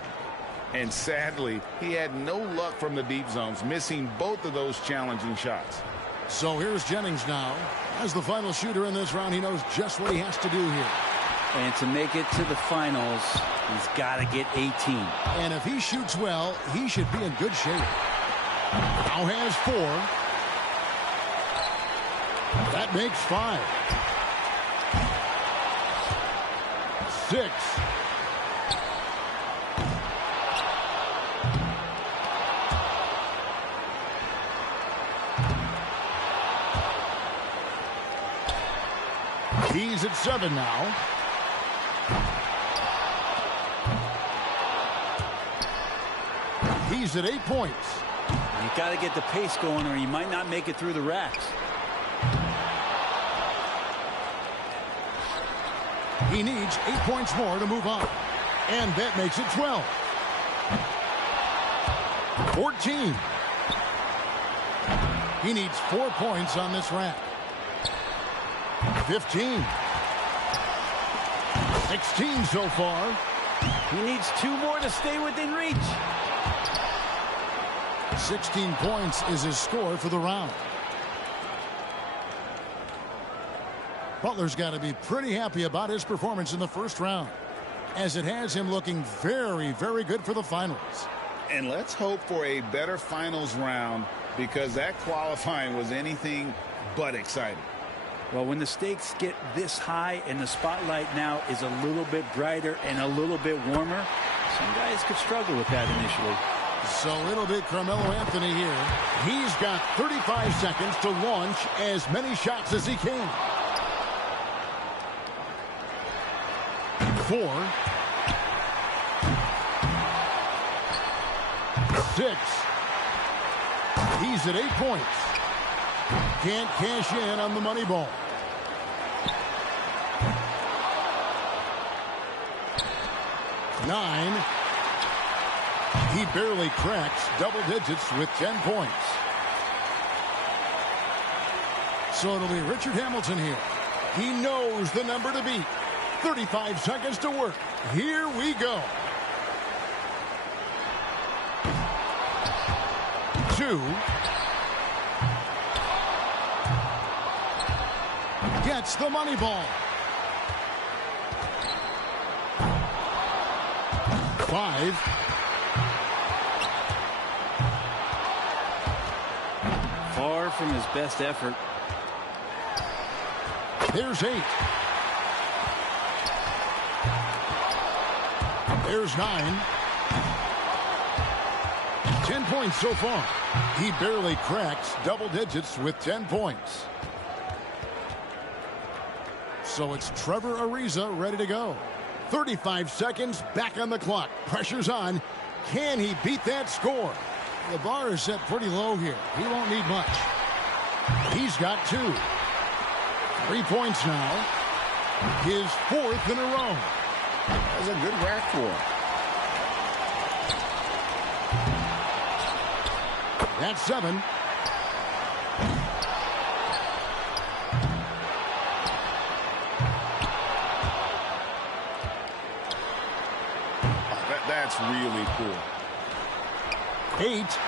And sadly, he had no luck from the deep zones, missing both of those challenging shots. So here's Jennings now. As the final shooter in this round, he knows just what he has to do here. And to make it to the finals, he's got to get 18. And if he shoots well, he should be in good shape. Now has 4. That makes 5. 6. He's at 7 now. He's at 8 points. You got to get the pace going, or you might not make it through the racks. He needs 8 points more to move on. And that makes it 12. 14. He needs 4 points on this rack. 15. 16 so far. He needs 2 more to stay within reach. 16 points is his score for the round. Butler's got to be pretty happy about his performance in the first round, as it has him looking very, very good for the finals. And let's hope for a better finals round, because that qualifying was anything but exciting. Well, when the stakes get this high and the spotlight now is a little bit brighter and a little bit warmer, some guys could struggle with that initially. So it'll be Carmelo Anthony here. He's got 35 seconds to launch as many shots as he can. 4. 6. He's at 8 points. Can't cash in on the money ball. 9. He barely cracks double digits with 10 points. So it'll be Richard Hamilton here. He knows the number to beat. 35 seconds to work. Here we go. 2. Gets the money ball. 5. Far from his best effort. There's 8. There's 9. 10 points so far. He barely cracks double digits with 10 points. So it's Trevor Ariza ready to go. 35 seconds back on the clock. Pressure's on. Can he beat that score? The bar is set pretty low here. He won't need much. He's got 2. 3 points now. His 4th in a row. That's a good rack for him. That's 7. That's really cool. 8.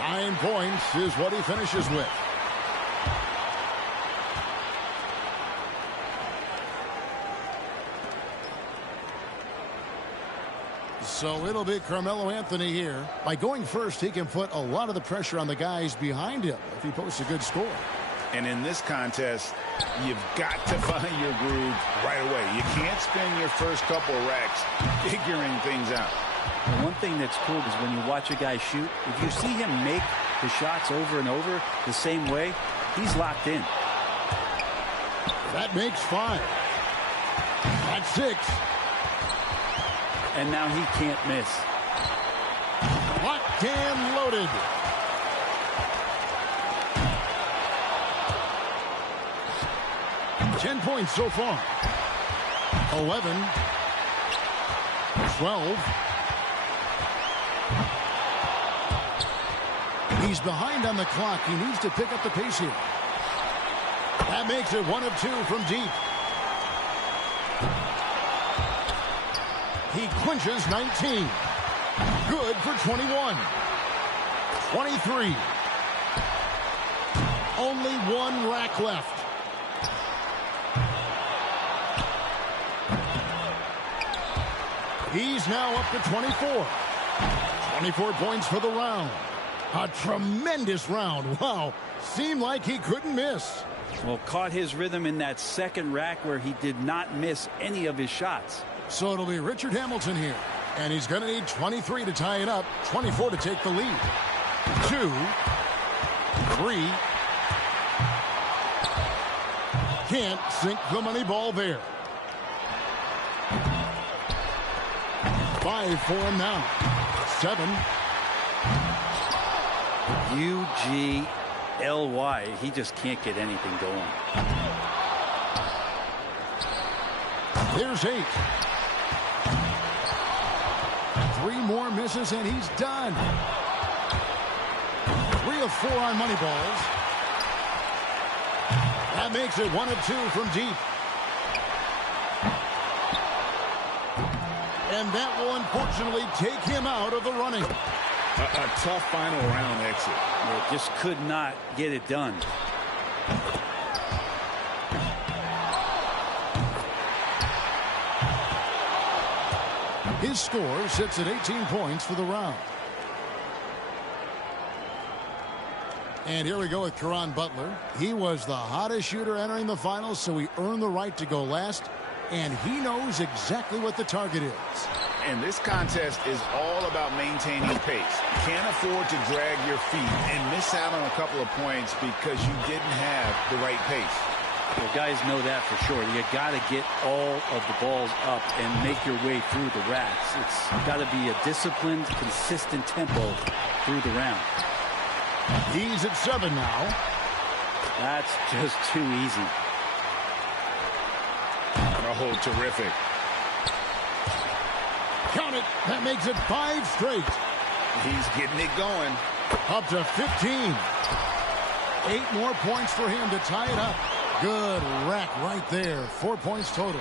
9 points is what he finishes with. So it'll be Carmelo Anthony here. By going first, he can put a lot of the pressure on the guys behind him if he posts a good score. And in this contest, you've got to find your groove right away. You can't spend your first couple of racks figuring things out. And one thing that's cool is when you watch a guy shoot, if you see him make the shots over and over the same way, he's locked in. That makes 5. That's 6. And now he can't miss. Locked and loaded. $10 points so far. 11. 12. He's behind on the clock. He needs to pick up the pace here. That makes it 1 of 2 from deep. He clinches 19. Good for 21. 23. Only 1 rack left. He's now up to 24. 24 points for the round. A tremendous round. Wow. Seemed like he couldn't miss. Well, caught his rhythm in that second rack where he did not miss any of his shots. So it'll be Richard Hamilton here. And he's going to need 23 to tie it up. 24 to take the lead. 2. 3. Can't sink the money ball there. 5 for him now. 7. UGLY. He just can't get anything going. There's 8. 3 more misses and he's done. 3 of 4 on money balls. That makes it 1 of 2 from deep. And that will unfortunately take him out of the running. A tough final round exit. Yeah, just could not get it done. His score sits at 18 points for the round. And here we go with Caron Butler. He was the hottest shooter entering the finals, so he earned the right to go last. And he knows exactly what the target is. And this contest is all about maintaining pace. You can't afford to drag your feet and miss out on a couple of points because you didn't have the right pace. Well, guys know that for sure. You got to get all of the balls up and make your way through the racks. It's got to be a disciplined, consistent tempo through the round. He's at 7 now. That's just too easy. Oh, terrific. Count it. That makes it 5 straight. He's getting it going. Up to 15. 8 more points for him to tie it up. Good rack right there. 4 points total.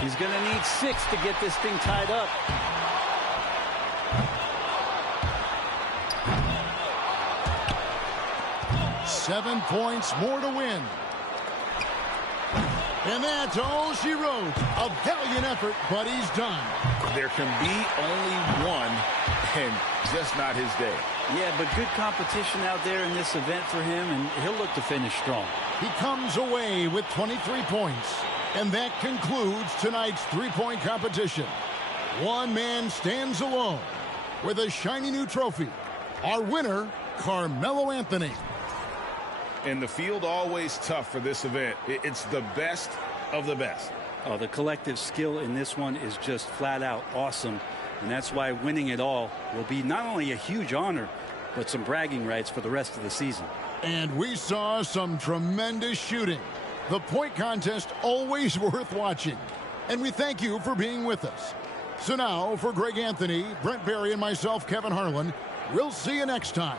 He's going to need 6 to get this thing tied up. $7 points more to win. And that's all she wrote. A valiant effort, but he's done. There can be only one, and just not his day. Yeah, but good competition out there in this event for him, and he'll look to finish strong. He comes away with 23 points. And that concludes tonight's three-point competition. One man stands alone with a shiny new trophy. Our winner, Carmelo Anthony. And the field always tough for this event. It's the best of the best. Oh, the collective skill in this one is just flat out awesome. And that's why winning it all will be not only a huge honor, but some bragging rights for the rest of the season. And we saw some tremendous shooting. The point contest always worth watching. And we thank you for being with us. So now, for Greg Anthony, Brent Barry, and myself, Kevin Harlan, we'll see you next time.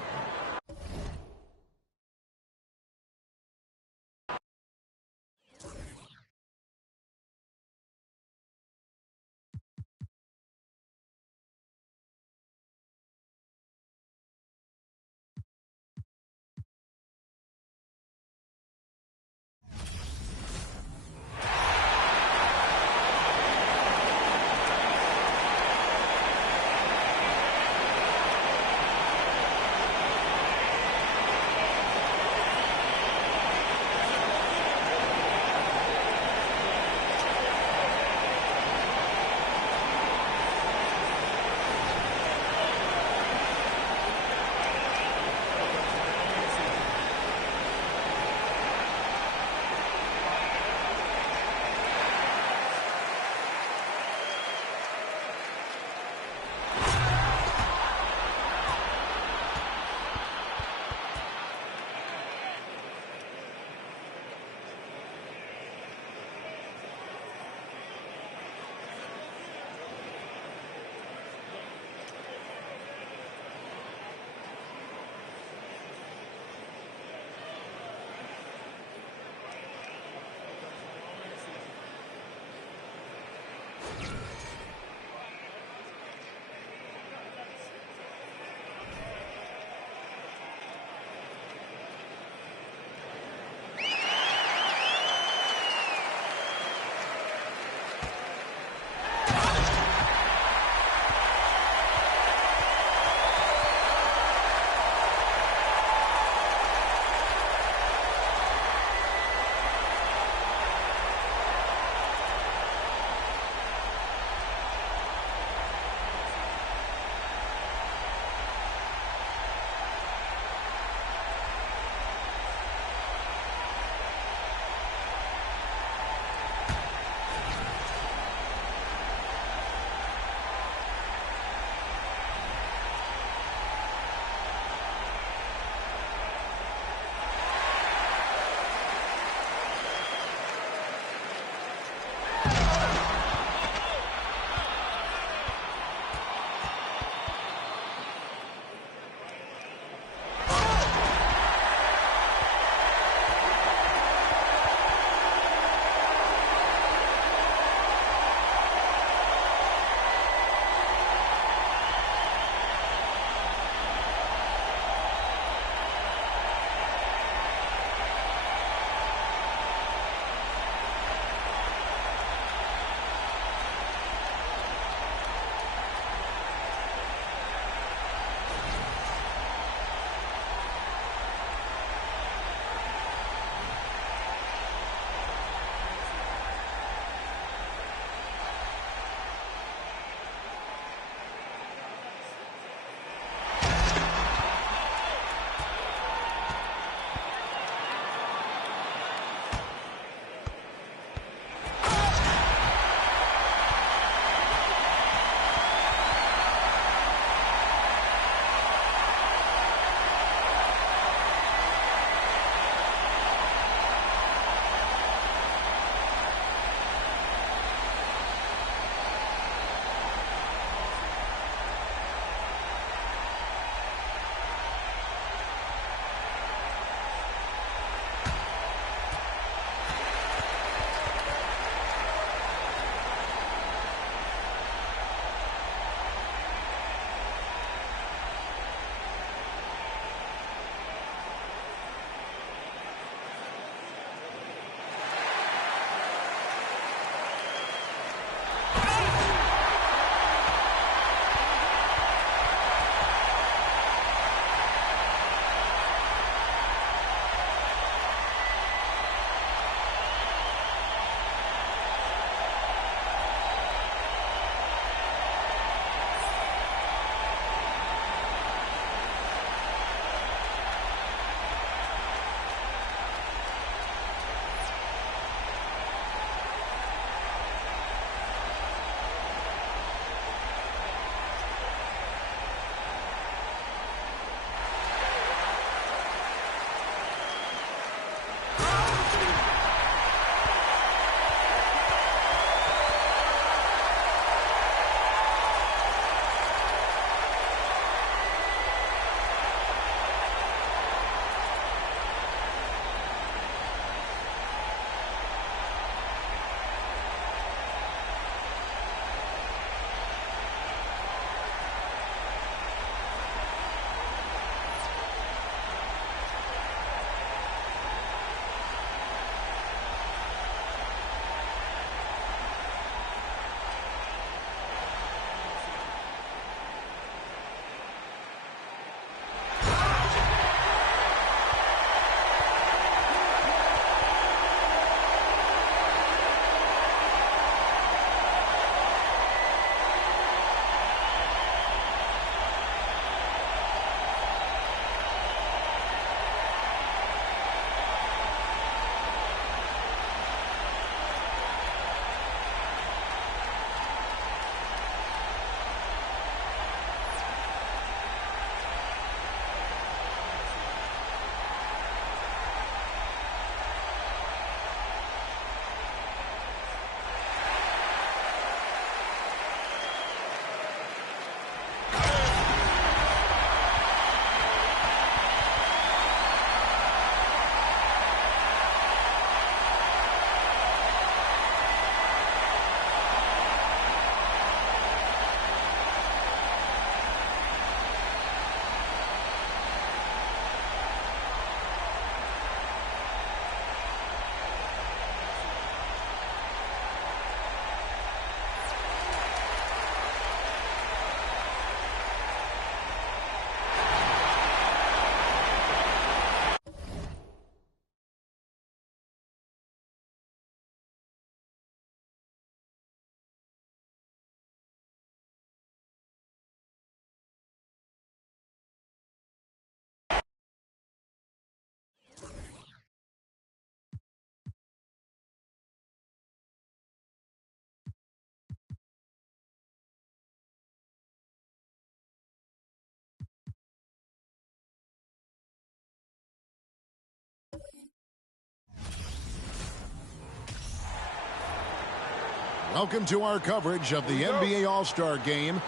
Welcome to our coverage of the NBA All-Star Game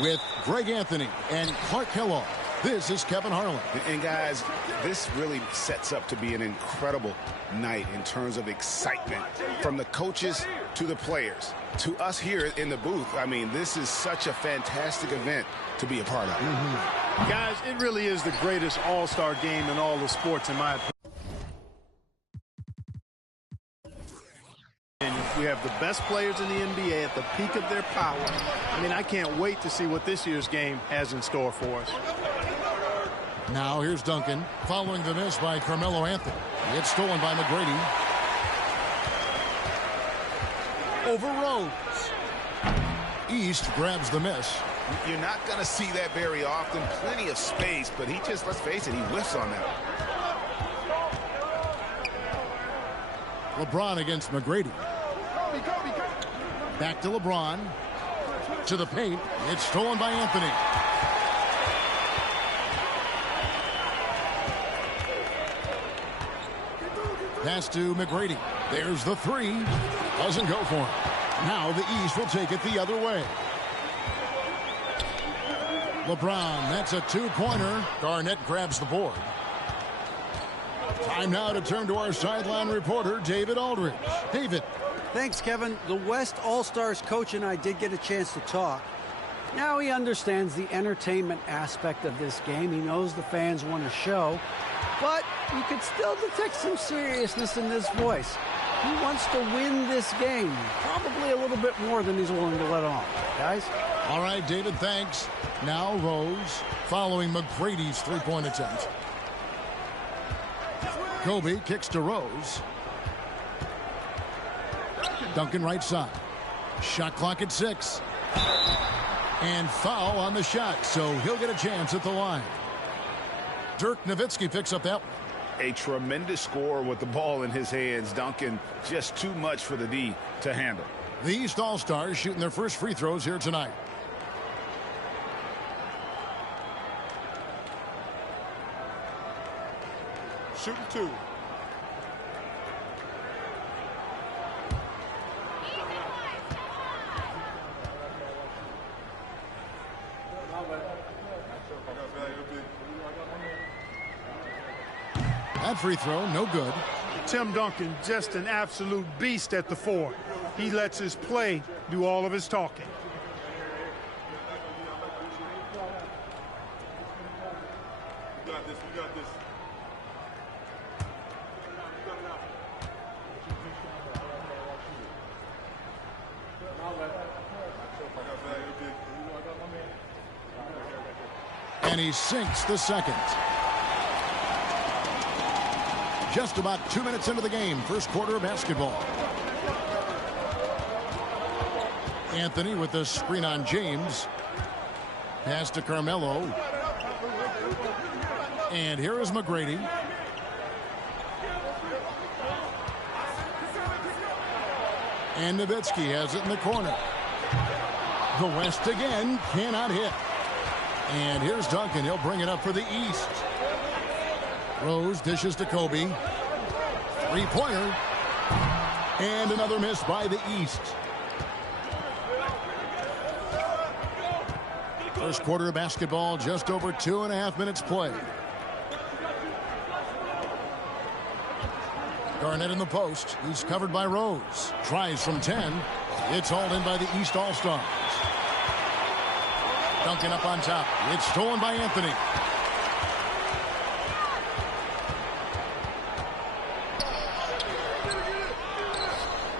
with Greg Anthony and Clark Kellogg. This is Kevin Harlan. And guys, this really sets up to be an incredible night in terms of excitement from the coaches to the players to us here in the booth. I mean, this is such a fantastic event to be a part of. Guys, it really is the greatest all-star game in all the sports, in my opinion. We have the best players in the NBA at the peak of their power. I mean, I can't wait to see what this year's game has in store for us. Now here's Duncan following the miss by Carmelo Anthony. It's stolen by McGrady. Over Rose. East grabs the miss. You're not going to see that very often. Plenty of space, but he just, let's face it, he whiffs on that. LeBron against McGrady. Back to LeBron. To the paint. It's stolen by Anthony. Pass to McGrady. There's the three. Doesn't go for him. Now the East will take it the other way. LeBron, that's a two-pointer. Garnett grabs the board. Time now to turn to our sideline reporter, David Aldridge. David. Thanks, Kevin. The West All-Stars coach and I did get a chance to talk. Now he understands the entertainment aspect of this game. He knows the fans want a show, but you could still detect some seriousness in this voice. He wants to win this game, probably a little bit more than he's willing to let on. Guys? All right, David, thanks. Now Rose following McGrady's three-point attempt. Kobe kicks to Rose. Duncan right side. Shot clock at 6. And foul on the shot, so he'll get a chance at the line. Dirk Nowitzki picks up that one. A tremendous score with the ball in his hands. Duncan, just too much for the D to handle. The East All-Stars shooting their first free throws here tonight. Shooting two. That free throw, no good. Tim Duncan, just an absolute beast at the 4. He lets his play do all of his talking. We got this. We got this. And he sinks the second. Just about 2 minutes into the game, first quarter of basketball. Anthony with the screen on James. Pass to Carmelo. And here is McGrady. And Nowitzki has it in the corner. The West again cannot hit. And here's Duncan. He'll bring it up for the East. Rose dishes to Kobe. Three-pointer. And another miss by the East. First quarter of basketball, just over 2.5 minutes played. Garnett in the post. He's covered by Rose. Tries from 10. It's hauled in by the East All-Stars. Duncan up on top. It's stolen by Anthony.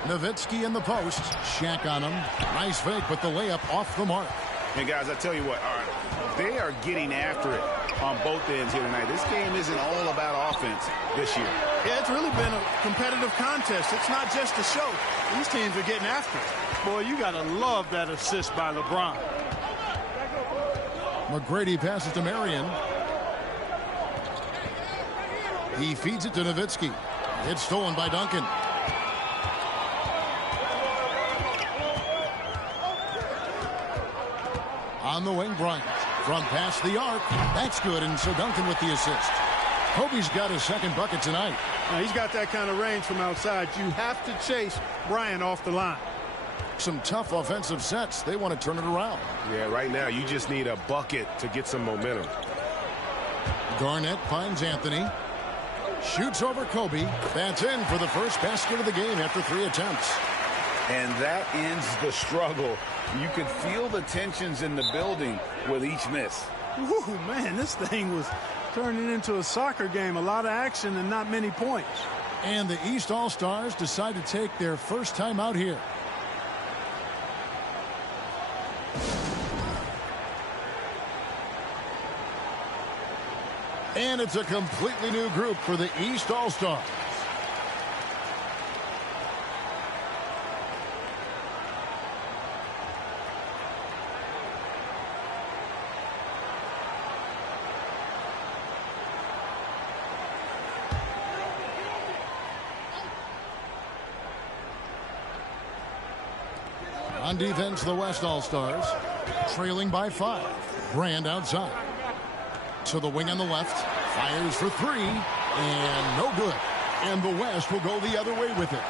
Nowitzki in the post. Shaq on him. Nice fake, but the layup off the mark. And guys, I tell you what, all right, they are getting after it on both ends here tonight. This game isn't all about offense this year. Yeah, it's really been a competitive contest. It's not just a show. These teams are getting after it. Boy, you got to love that assist by LeBron. McGrady passes to Marion. He feeds it to Nowitzki. It's stolen by Duncan. On the wing, Bryant. From past the arc. That's good, and so Duncan with the assist. Kobe's got his second bucket tonight. Now, he's got that kind of range from outside. You have to chase Bryant off the line. some tough offensive sets. They want to turn it around. Yeah, right now you just need a bucket to get some momentum. Garnett finds Anthony. Shoots over Kobe. That's in for the first basket of the game after 3 attempts. And that ends the struggle. You could feel the tensions in the building with each miss. Ooh, man, this thing was turning into a soccer game. A lot of action and not many points. And the East All-Stars decide to take their first time out here. And it's a completely new group for the East All-Stars. On defense, the West All-Stars trailing by 5. Brand outside. To the wing on the left. Fires for 3. And no good. And the West will go the other way with it.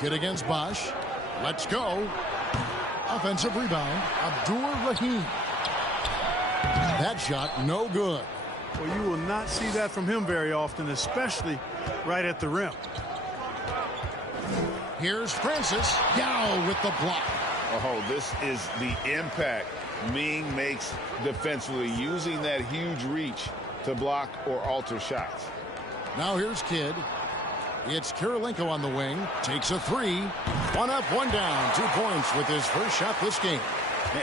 Kid against Bosch. Let's go. Offensive rebound. Abdur-Rahim. That shot no good. Well, you will not see that from him very often, especially right at the rim. Here's Francis. Yao with the block. Oh, this is the impact Ming makes defensively, using that huge reach to block or alter shots. Now here's Kidd. It's Kirilenko on the wing. Takes a 3. 1 up, 1 down. 2 points with his first shot this game.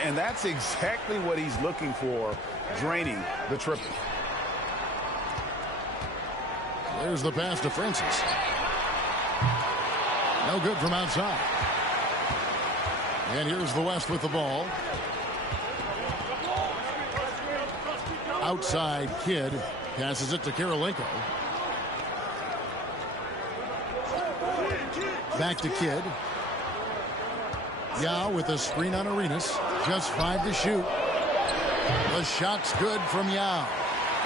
And that's exactly what he's looking for, draining the triple. There's the pass to Francis. No good from outside. And here's the West with the ball. Outside Kidd. Passes it to Kirilenko. Back to Kidd. Yao with a screen on Arenas. Just 5 to shoot. The shot's good from Yao.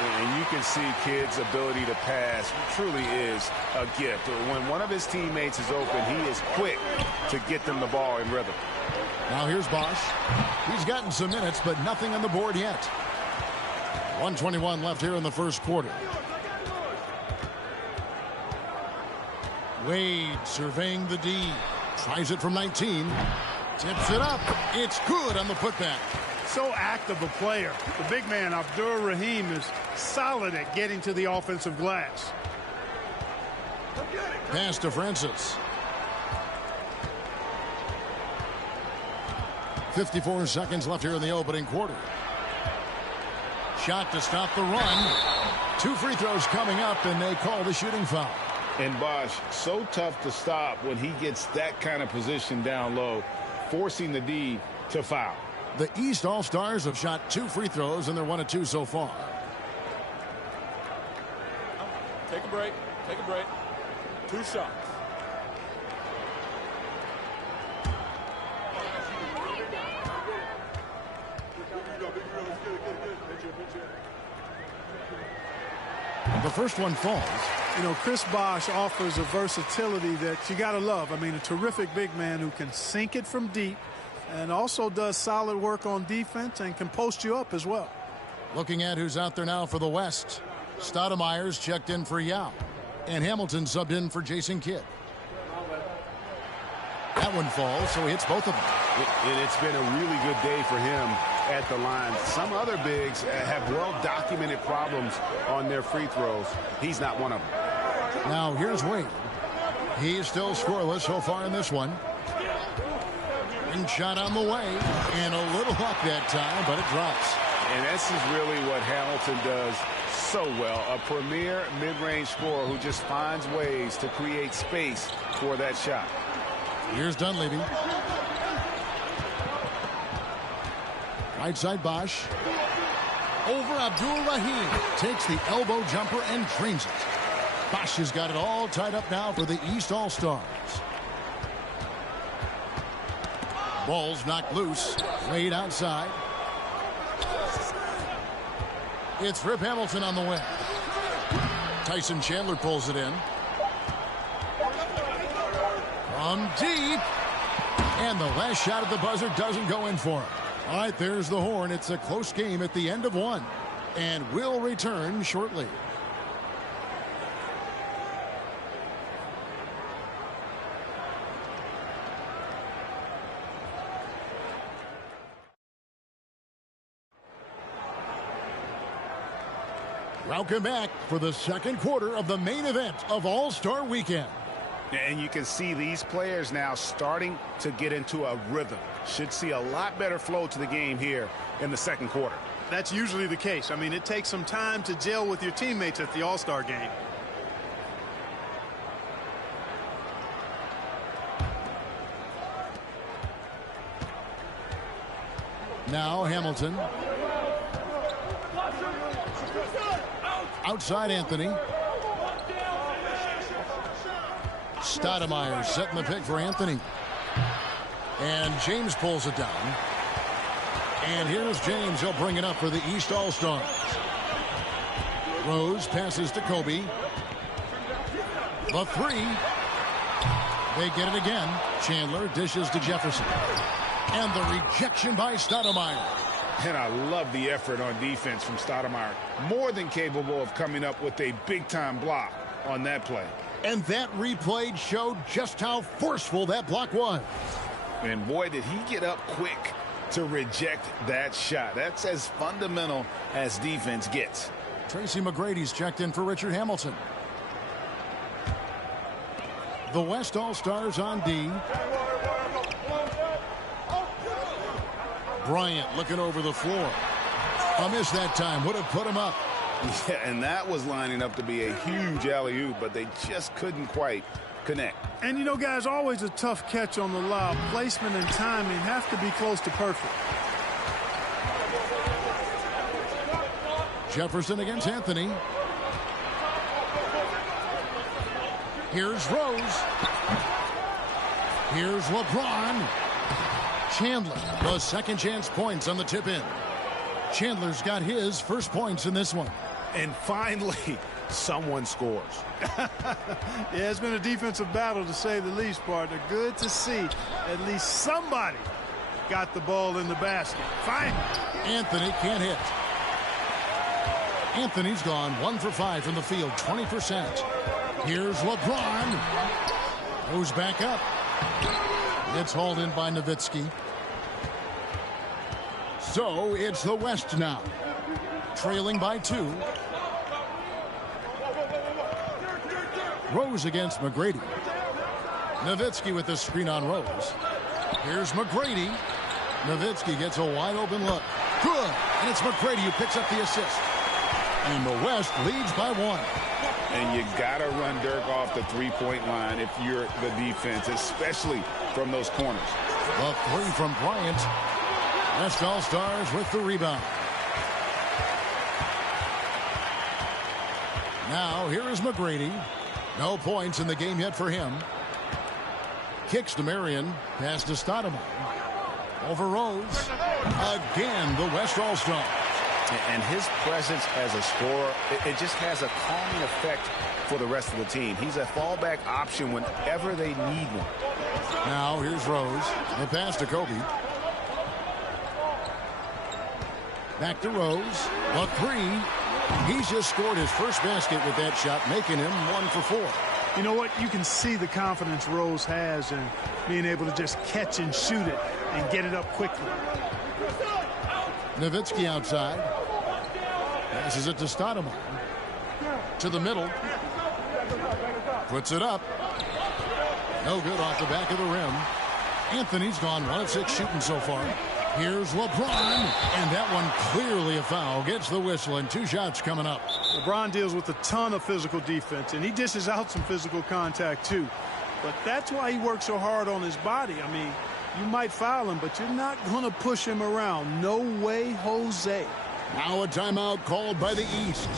And you can see Kidd's ability to pass truly is a gift. When one of his teammates is open, he is quick to get them the ball in rhythm. Now here's Bosch. He's gotten some minutes, but nothing on the board yet. 1:21 left here in the first quarter. Wade surveying the D. Tries it from 19. Tips it up. It's good on the putback. So active a player. The big man, Abdur-Rahim, is solid at getting to the offensive glass. Pass to Francis. 54 seconds left here in the opening quarter. Shot to stop the run. 2 free throws coming up, and they call the shooting foul. And Bosch, so tough to stop when he gets that kind of position down low, forcing the D to foul. The East All-Stars have shot 2 free throws, and they're 1 of 2 so far. Take a break. Take a break. 2 shots. The first one falls. You know, Chris Bosch offers a versatility that you got to love. I mean, a terrific big man who can sink it from deep and also does solid work on defense and can post you up as well. Looking at who's out there now for the West. Stoudemire's checked in for Yao. And Hamilton subbed in for Jason Kidd. That one falls, so he hits both of them. And it's been a really good day for him at the line. Some other bigs have well-documented problems on their free throws. He's not one of them. Now here's Wade. He's still scoreless so far in this one. Ring shot on the way. And a little luck that time, but it drops. And this is really what Hamilton does so well. A premier mid-range scorer who just finds ways to create space for that shot. Here's Dunleavy. Right side Bosch. Over Abdur-Rahim. Takes the elbow jumper and drains it. Bosch has got it all tied up now for the East All-Stars. Ball's knocked loose. Wade outside. It's Rip Hamilton on the wing. Tyson Chandler pulls it in. From deep. And the last shot at the buzzer doesn't go in for him. All right, there's the horn. It's a close game at the end of one. And we'll return shortly. Welcome back for the second quarter of the main event of All-Star Weekend. And you can see these players now starting to get into a rhythm. Should see a lot better flow to the game here in the second quarter. That's usually the case. I mean, it takes some time to gel with your teammates at the All-Star game. Now Hamilton. Outside Anthony. Stoudemire setting the pick for Anthony. And James pulls it down. And here's James. He'll bring it up for the East All-Stars. Rose passes to Kobe. The three. They get it again. Chandler dishes to Jefferson. And the rejection by Stoudemire. And I love the effort on defense from Stoudemire. More than capable of coming up with a big-time block on that play. And that replay showed just how forceful that block was. And boy, did he get up quick to reject that shot. That's as fundamental as defense gets. Tracy McGrady's checked in for Richard Hamilton. The West All-Stars on D. Bryant looking over the floor. A miss that time would have put him up. Yeah, and that was lining up to be a huge alley-oop, but they just couldn't quite connect. And, you know, guys, always a tough catch on the lob. Placement and timing have to be close to perfect. Jefferson against Anthony. Here's Rose. Here's LeBron. Chandler, the second chance points on the tip in. Chandler's got his first points in this one. And finally, someone scores. Yeah, it's been a defensive battle to say the least, partner. Good to see at least somebody got the ball in the basket. Finally. Anthony can't hit. Anthony's gone 1 for 5 from the field, 20%. Here's LeBron. Goes back up. It's hauled in by Nowitzki. So it's the West now. Trailing by 2. Rose against McGrady. Nowitzki with the screen on Rose. Here's McGrady. Nowitzki gets a wide open look. Good. And it's McGrady who picks up the assist. And the West leads by 1. And you got to run Dirk off the three-point line if you're the defense, especially from those corners. The three from Bryant. West All-Stars with the rebound. Now here is McGrady. No points in the game yet for him. Kicks to Marion. Pass to Stoudemire. Over Rose. Again, the West All-Stars. And his presence as a scorer, it just has a calming effect for the rest of the team. He's a fallback option whenever they need one. Now here's Rose. The pass to Kobe. Back to Rose. The three. He's just scored his first basket with that shot, making him 1 for 4. You know what? You can see the confidence Rose has in being able to just catch and shoot it and get it up quickly. Nowitzki outside. Passes it to Stoudemire. To the middle. Puts it up. No good off the back of the rim. Anthony's gone 1 of 6 shooting so far. Here's LeBron. And that one clearly a foul. Gets the whistle and 2 shots coming up. LeBron deals with a ton of physical defense, and he dishes out some physical contact too. But that's why he works so hard on his body. I mean, you might foul him, but you're not going to push him around. No way, Jose. Now a timeout called by the East.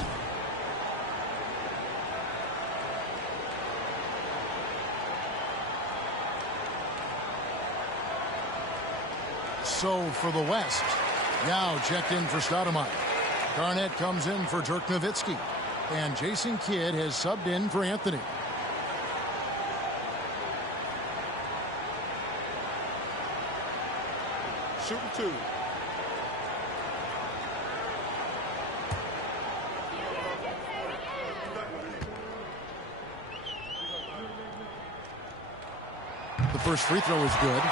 So for the West, Yao checked in for Stoudemire. Garnett comes in for Dirk Nowitzki. And Jason Kidd has subbed in for Anthony. Shooting 2. The first free throw is good.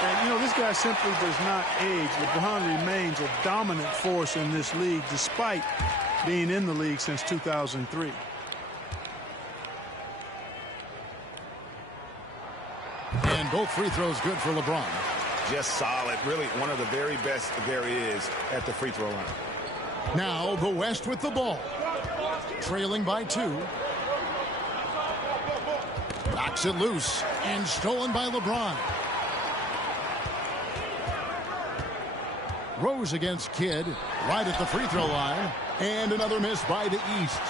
And, you know, this guy simply does not age. LeBron remains a dominant force in this league despite being in the league since 2003. And both free throws good for LeBron. Just solid. Really one of the very best there is at the free throw line. Now the West with the ball. Trailing by 2. Knocks it loose and stolen by LeBron. Rose against Kidd right at the free throw line. And another miss by the East.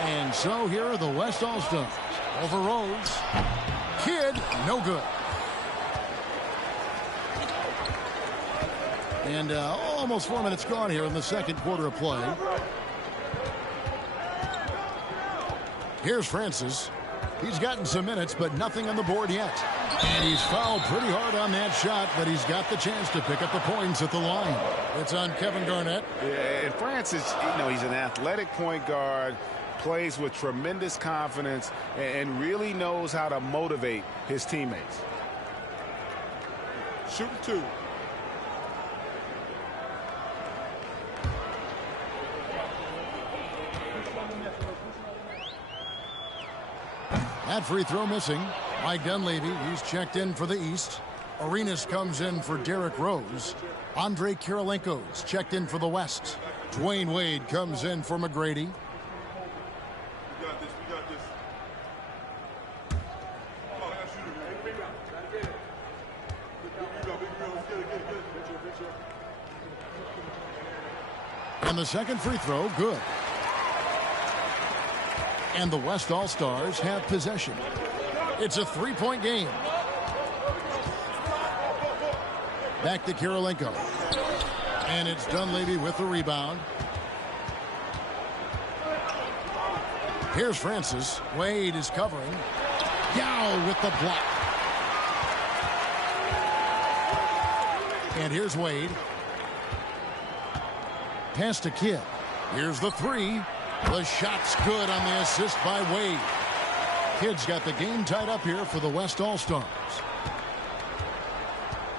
And so here are the West All-Stars. Over Rose. Kidd, no good. And almost 4 minutes gone here in the second quarter of play. Here's Francis. He's gotten some minutes, but nothing on the board yet. And he's fouled pretty hard on that shot, but he's got the chance to pick up the points at the line. It's on Kevin Garnett. Yeah, and Francis, you know, he's an athletic point guard, plays with tremendous confidence, and really knows how to motivate his teammates. Shooting 2. That free throw missing. Mike Dunleavy, he's checked in for the East. Arenas comes in for Derrick Rose. Andre Kirilenko's checked in for the West. Dwayne Wade comes in for McGrady. We got this. And the second free throw, good. And the West All-Stars have possession. It's a three-point game. Back to Kirilenko. And it's Dunleavy with the rebound. Here's Francis. Wade is covering. Yao with the block. And here's Wade. Pass to Kidd. Here's the three. The shot's good on the assist by Wade. Kidd's got the game tied up here for the West All-Stars.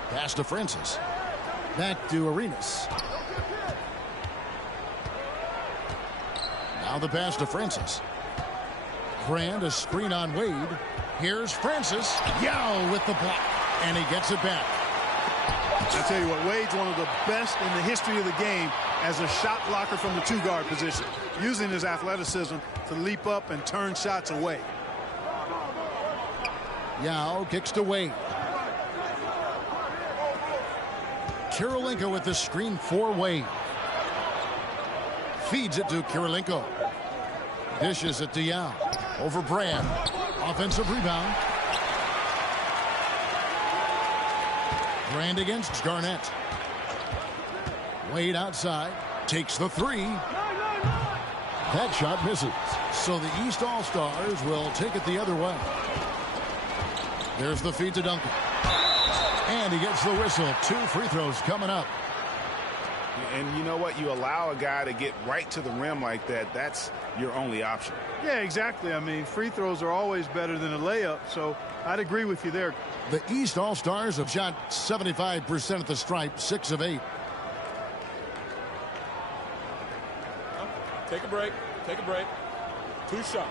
Pass to Francis. Back to Arenas. Now the pass to Francis. Grand, a screen on Wade. Here's Francis. Yao with the block. And he gets it back. I tell you what, Wade's one of the best in the history of the game as a shot blocker from the two-guard position, using his athleticism to leap up and turn shots away. Yao kicks to Wade. Kirilenko with the screen for Wade. Feeds it to Kirilenko. Dishes it to Yao. Over Brand. Offensive rebound. Brand against Garnett. Wade outside. Takes the three. That shot misses. So the East All-Stars will take it the other way. There's the feed to Duncan. And he gets the whistle. 2 free throws coming up. And you know what? You allow a guy to get right to the rim like that. That's your only option. Yeah, exactly. I mean, free throws are always better than a layup, so I'd agree with you there. The East All-Stars have shot 75% at the stripe, 6 of 8. Take a break. 2 shots.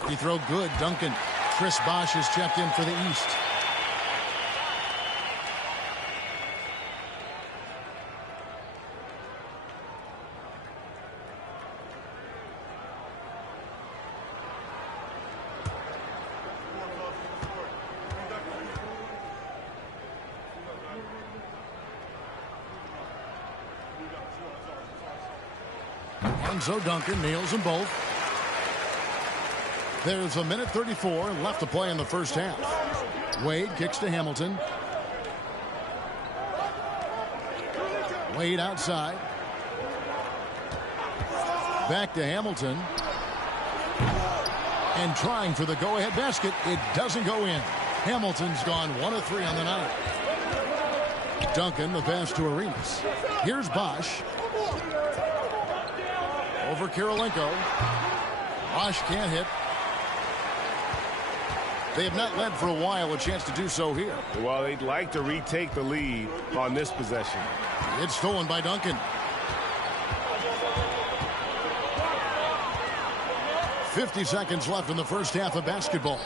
Free throw good. Duncan. Chris Bosh is checked in for the East. So Duncan nails them both. There's a minute 34 left to play in the first half. Wade kicks to Hamilton. Wade outside. Back to Hamilton. And trying for the go-ahead basket. It doesn't go in. Hamilton's gone 1 of 3 on the night. Duncan, the pass to Arenas. Here's Bosch. Over Kirilenko. Bosch can't hit. They have not led for a while. A chance to do so here. Well, they'd like to retake the lead on this possession. It's stolen by Duncan. 50 seconds left in the first half of basketball.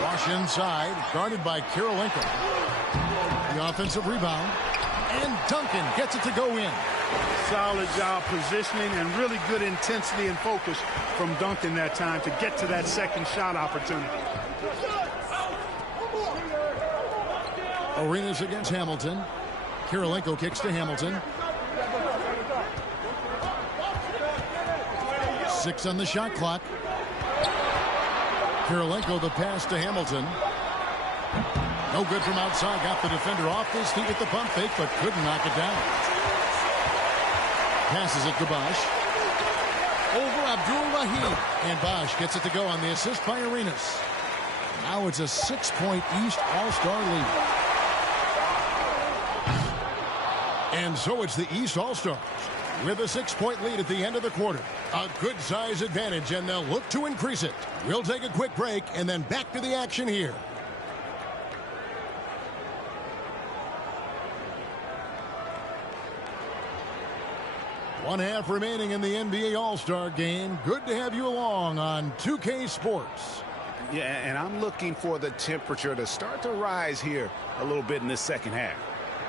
Bosch inside, guarded by Kirilenko. The offensive rebound. And Duncan gets it to go in. Solid job positioning and really good intensity and focus from Duncan that time to get to that second shot opportunity. Arenas against Hamilton. Kirilenko kicks to Hamilton. 6 on the shot clock. Kirilenko the pass to Hamilton. No good from outside. Got the defender off his feet with the pump fake, but couldn't knock it down. Passes it to Bosch. Over Abdul-Rahim. And Bosch gets it to go on the assist by Arenas. Now it's a 6-point East All-Star lead. And so it's the East All-Stars with a 6-point lead at the end of the quarter. A good size advantage, and they'll look to increase it. We'll take a quick break and then back to the action here. One half remaining in the NBA All-Star game. Good to have you along on 2K Sports. Yeah, and I'm looking for the temperature to start to rise here a little bit in this second half.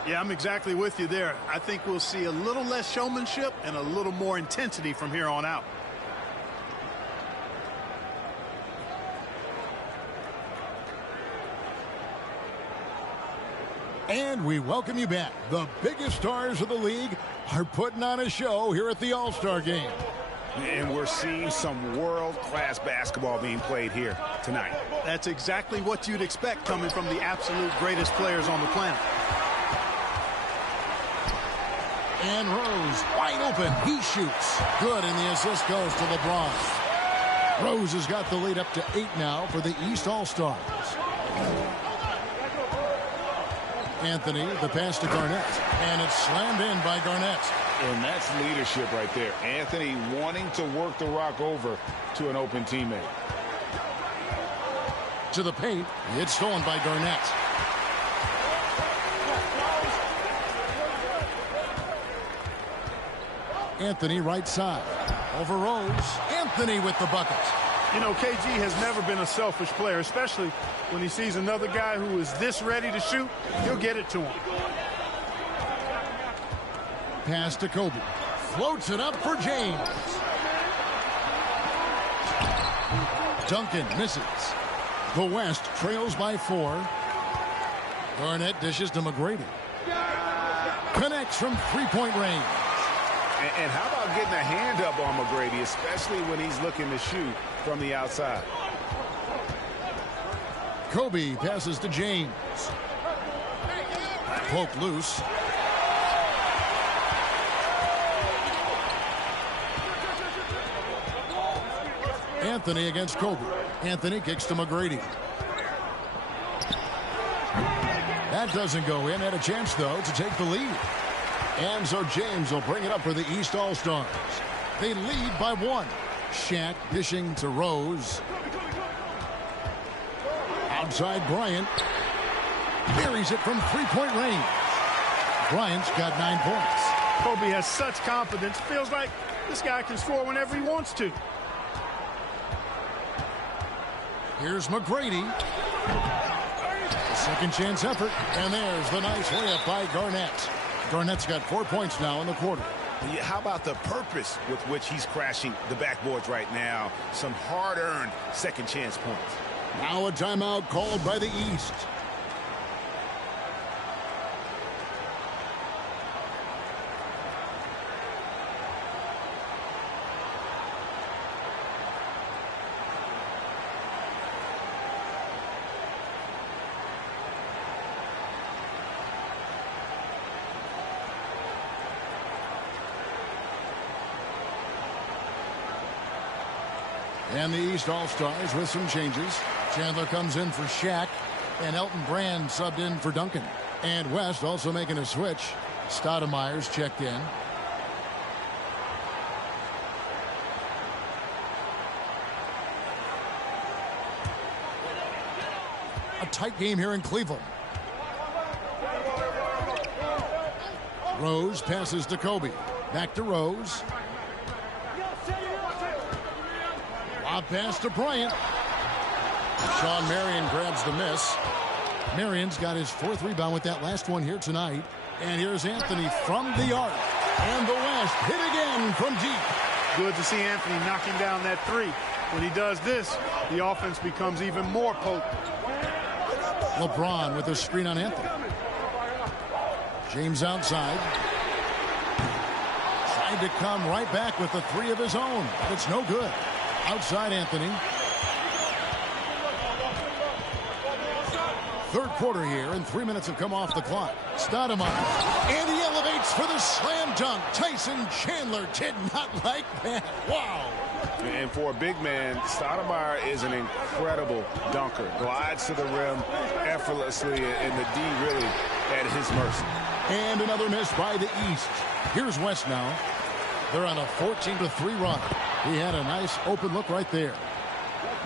Yeah, I'm exactly with you there. I think we'll see a little less showmanship and a little more intensity from here on out. And we welcome you back. The biggest stars of the league are putting on a show here at the All-Star Game. And we're seeing some world-class basketball being played here tonight. That's exactly what you'd expect coming from the absolute greatest players on the planet. And Rose, wide open. He shoots. Good, and the assist goes to LeBron. Rose has got the lead up to 8 now for the East All-Stars. Anthony, the pass to Garnett. And it's slammed in by Garnett. And that's leadership right there. Anthony wanting to work the rock over to an open teammate. To the paint. It's stolen by Garnett. Anthony right side. Over Rose. Anthony with the bucket. You know, KG has never been a selfish player, especially when he sees another guy who is this ready to shoot. He'll get it to him. Pass to Kobe. Floats it up for James. Duncan misses. The West trails by 4. Garnett dishes to McGrady. Connects from three-point range. And how about getting a hand up on McGrady, especially when he's looking to shoot from the outside. Kobe passes to James. Poke loose. Anthony against Kobe. Anthony kicks to McGrady. That doesn't go in. Had a chance, though, to take the lead. And so James will bring it up for the East All-Stars. They lead by 1. Shaq dishing to Rose. Outside Bryant. Buries it from three-point range. Bryant's got 9 points. Kobe has such confidence. Feels like this guy can score whenever he wants to. Here's McGrady. A second chance effort. And there's the nice layup by Garnett. Garnett's got 4 points now in the quarter. Yeah, how about the purpose with which he's crashing the backboards right now? Some hard-earned second chance points. Now a timeout called by the East. And the East All-Stars with some changes. Chandler comes in for Shaq, and Elton Brand subbed in for Duncan. And West also making a switch. Stoudemire's checked in. A tight game here in Cleveland. Rose passes to Kobe. Back to Rose. Lob pass to Bryant. Sean Marion grabs the miss. Marion's got his 4th rebound with that last one here tonight. And here's Anthony from the arc. And the West hit again from deep. Good to see Anthony knocking down that 3. When he does this, the offense becomes even more potent. LeBron with a screen on Anthony. James outside. Tried to come right back with the 3 of his own, but it's no good. Outside Anthony. 3rd quarter here, and 3 minutes have come off the clock. Stoudemire. And he elevates for the slam dunk. Tyson Chandler did not like that. Wow. And for a big man, Stoudemire is an incredible dunker. Glides to the rim effortlessly, and the D really at his mercy. And another miss by the East. Here's West now. They're on a 14-3 run. He had a nice open look right there.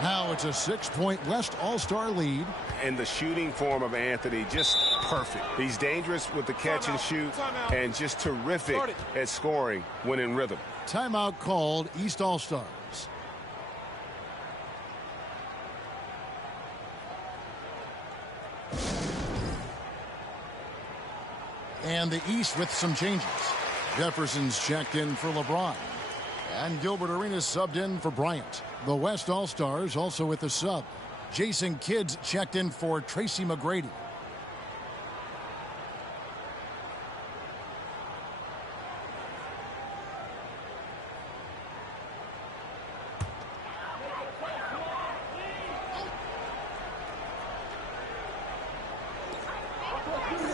Now it's a 6-point West All-Star lead. And the shooting form of Anthony, just perfect. He's dangerous with the catch and shoot, and just terrific at scoring when in rhythm. Timeout called, East All-Stars. And the East with some changes. Jefferson's checked in for LeBron. And Gilbert Arenas subbed in for Bryant. The West All-Stars also with the sub. Jason Kidd's checked in for Tracy McGrady.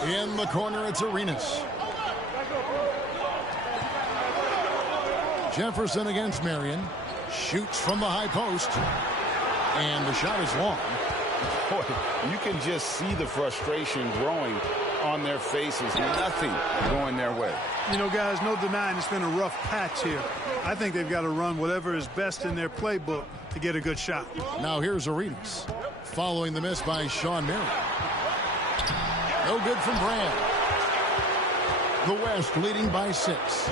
In the corner, it's Arenas. Jefferson against Marion. Shoots from the high post. And the shot is long. Boy, you can just see the frustration growing on their faces. Nothing going their way. You know, guys, no denying it's been a rough patch here. I think they've got to run whatever is best in their playbook to get a good shot. Now here's Arenas. Following the miss by Sean Marion. No good from Brand. The West leading by 6.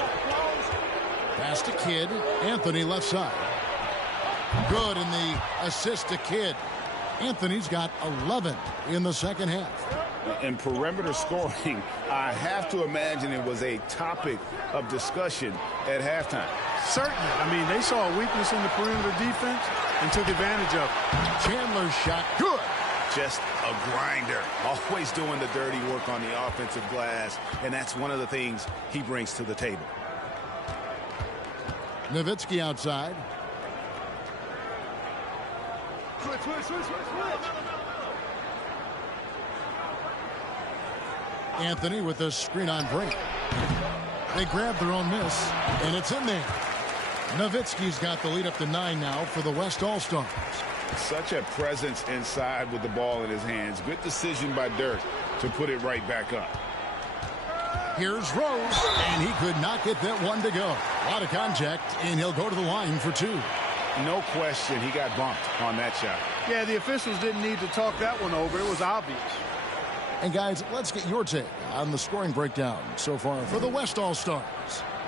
Pass to Kidd. Anthony left side. Good in the assist to Kidd. Anthony's got 11 in the second half. In perimeter scoring, I have to imagine it was a topic of discussion at halftime. Certainly. I mean, they saw a weakness in the perimeter defense and took advantage of it. Chandler's shot. Good. Just a grinder. Always doing the dirty work on the offensive glass, and that's one of the things he brings to the table. Nowitzki outside. Anthony with the screen on break. They grab their own miss, and it's in there. Nowitzki's got the lead up to 9 now for the West All-Stars. Such a presence inside with the ball in his hands. Good decision by Dirk to put it right back up. Here's Rose, and he could not get that one to go. A lot of contact, and he'll go to the line for 2. No question, he got bumped on that shot. Yeah, the officials didn't need to talk that one over. It was obvious. And guys, let's get your take on the scoring breakdown so far for the West All-Stars.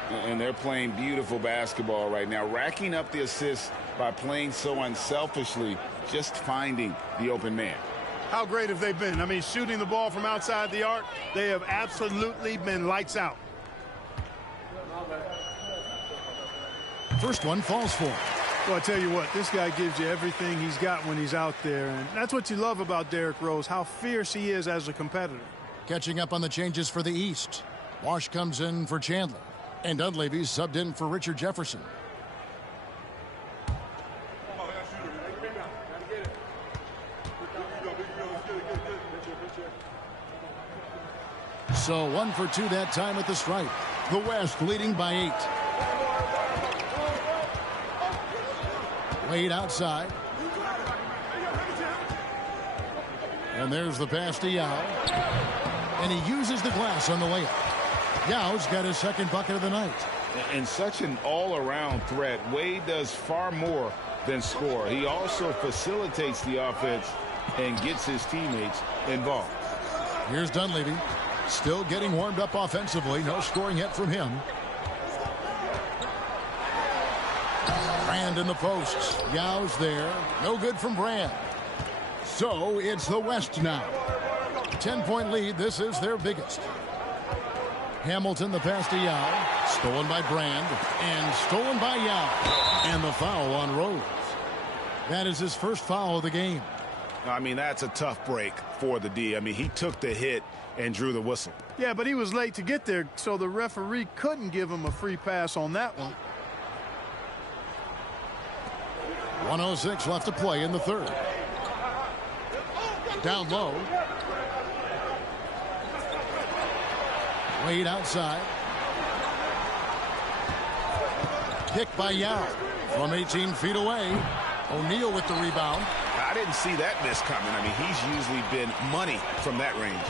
And they're playing beautiful basketball right now, racking up the assists by playing so unselfishly, just finding the open man. How great have they been? I mean, shooting the ball from outside the arc, they have absolutely been lights out. First one falls for him. Well, I tell you what, this guy gives you everything he's got when he's out there. And that's what you love about Derrick Rose, how fierce he is as a competitor. Catching up on the changes for the East. Wash comes in for Chandler. And Dunleavy's subbed in for Richard Jefferson. So 1 for 2 that time at the stripe. The West leading by 8. Wade outside. And there's the pass to Yao. And he uses the glass on the layup. Yao's got his second bucket of the night. And such an all-around threat. Wade does far more than score. He also facilitates the offense and gets his teammates involved. Here's Dunleavy. Still getting warmed up offensively. No scoring yet from him. Brand in the posts. Yao's there. No good from Brand. So it's the West now. 10-point lead. This is their biggest. Hamilton, the pass to Yao. Stolen by Brand. And stolen by Yao. And the foul on Rose. That is his first foul of the game. I mean, that's a tough break for the D. I mean, he took the hit and drew the whistle. Yeah, but he was late to get there, so the referee couldn't give him a free pass on that one. 1:06 left to play in the third. Down low. Wade outside. Picked by Yao from 18 feet away. O'Neal with the rebound. I didn't see that miss coming. I mean, he's usually been money from that range.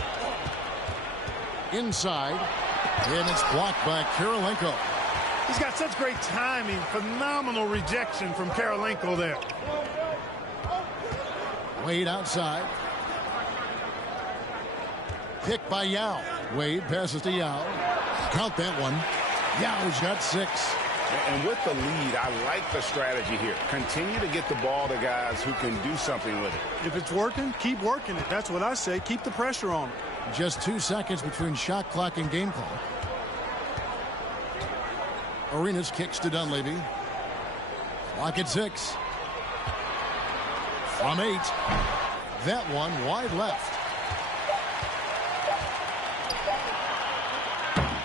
Inside. And it's blocked by Karolinko. He's got such great timing. Phenomenal rejection from Karolinko there. Wade outside. Picked by Yao. Wade passes to Yao. Count that one. Yao's got 6. And with the lead, I like the strategy here. Continue to get the ball to guys who can do something with it. If it's working, keep working it. That's what I say. Keep the pressure on it. Just 2 seconds between shot clock and game clock. Arenas kicks to Dunleavy. Clock at 6. From 8. That one wide left.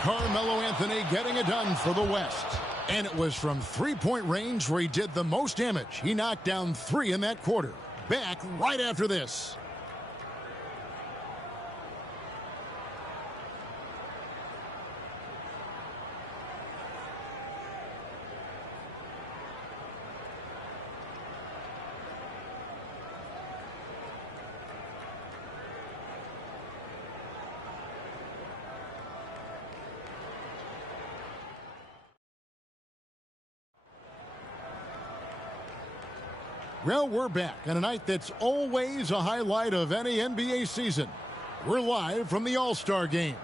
Carmelo Anthony getting it done for the West. And it was from three-point range where he did the most damage. He knocked down 3 in that quarter. Back right after this. Well, we're back on a night that's always a highlight of any NBA season. We're live from the All-Star game.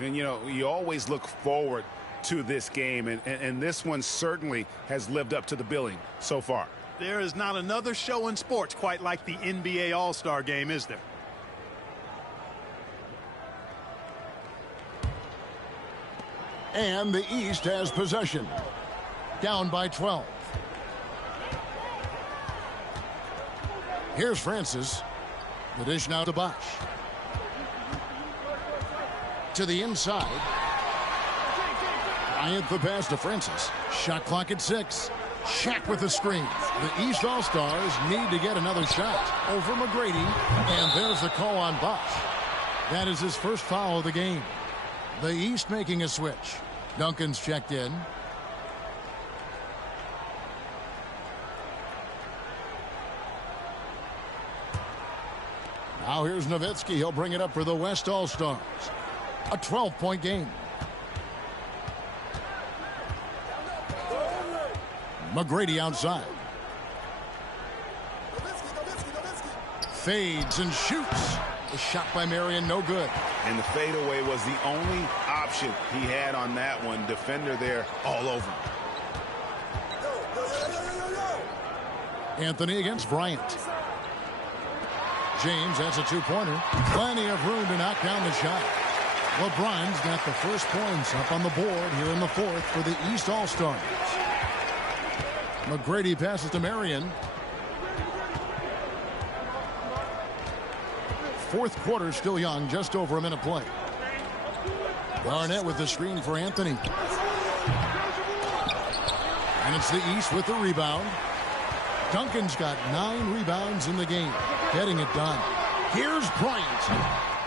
And, you know, you always look forward to this game, and this one certainly has lived up to the billing so far. There is not another show in sports quite like the NBA All-Star game, is there? And the East has possession. Down by 12. Here's Francis. The dish now to Bosch. To the inside. Bryant the pass to Francis. Shot clock at 6. Shaq with the screen. The East All-Stars need to get another shot. Over McGrady. And there's the call on Bosch. That is his first foul of the game. The East making a switch. Duncan's checked in. Now here's Nowitzki. He'll bring it up for the West All-Stars. A 12-point game. McGrady outside. Fades and shoots. The shot by Marion, no good. And the fadeaway was the only option he had on that one. Defender there all over him. Anthony against Bryant. James, that's a 2-pointer. Plenty of room to knock down the shot. LeBron's got the first points up on the board here in the fourth for the East All-Stars. McGrady passes to Marion. Fourth quarter still young, just over a minute play. Garnett with the screen for Anthony. And it's the East with the rebound. Duncan's got 9 rebounds in the game. Getting it done. Here's Bryant.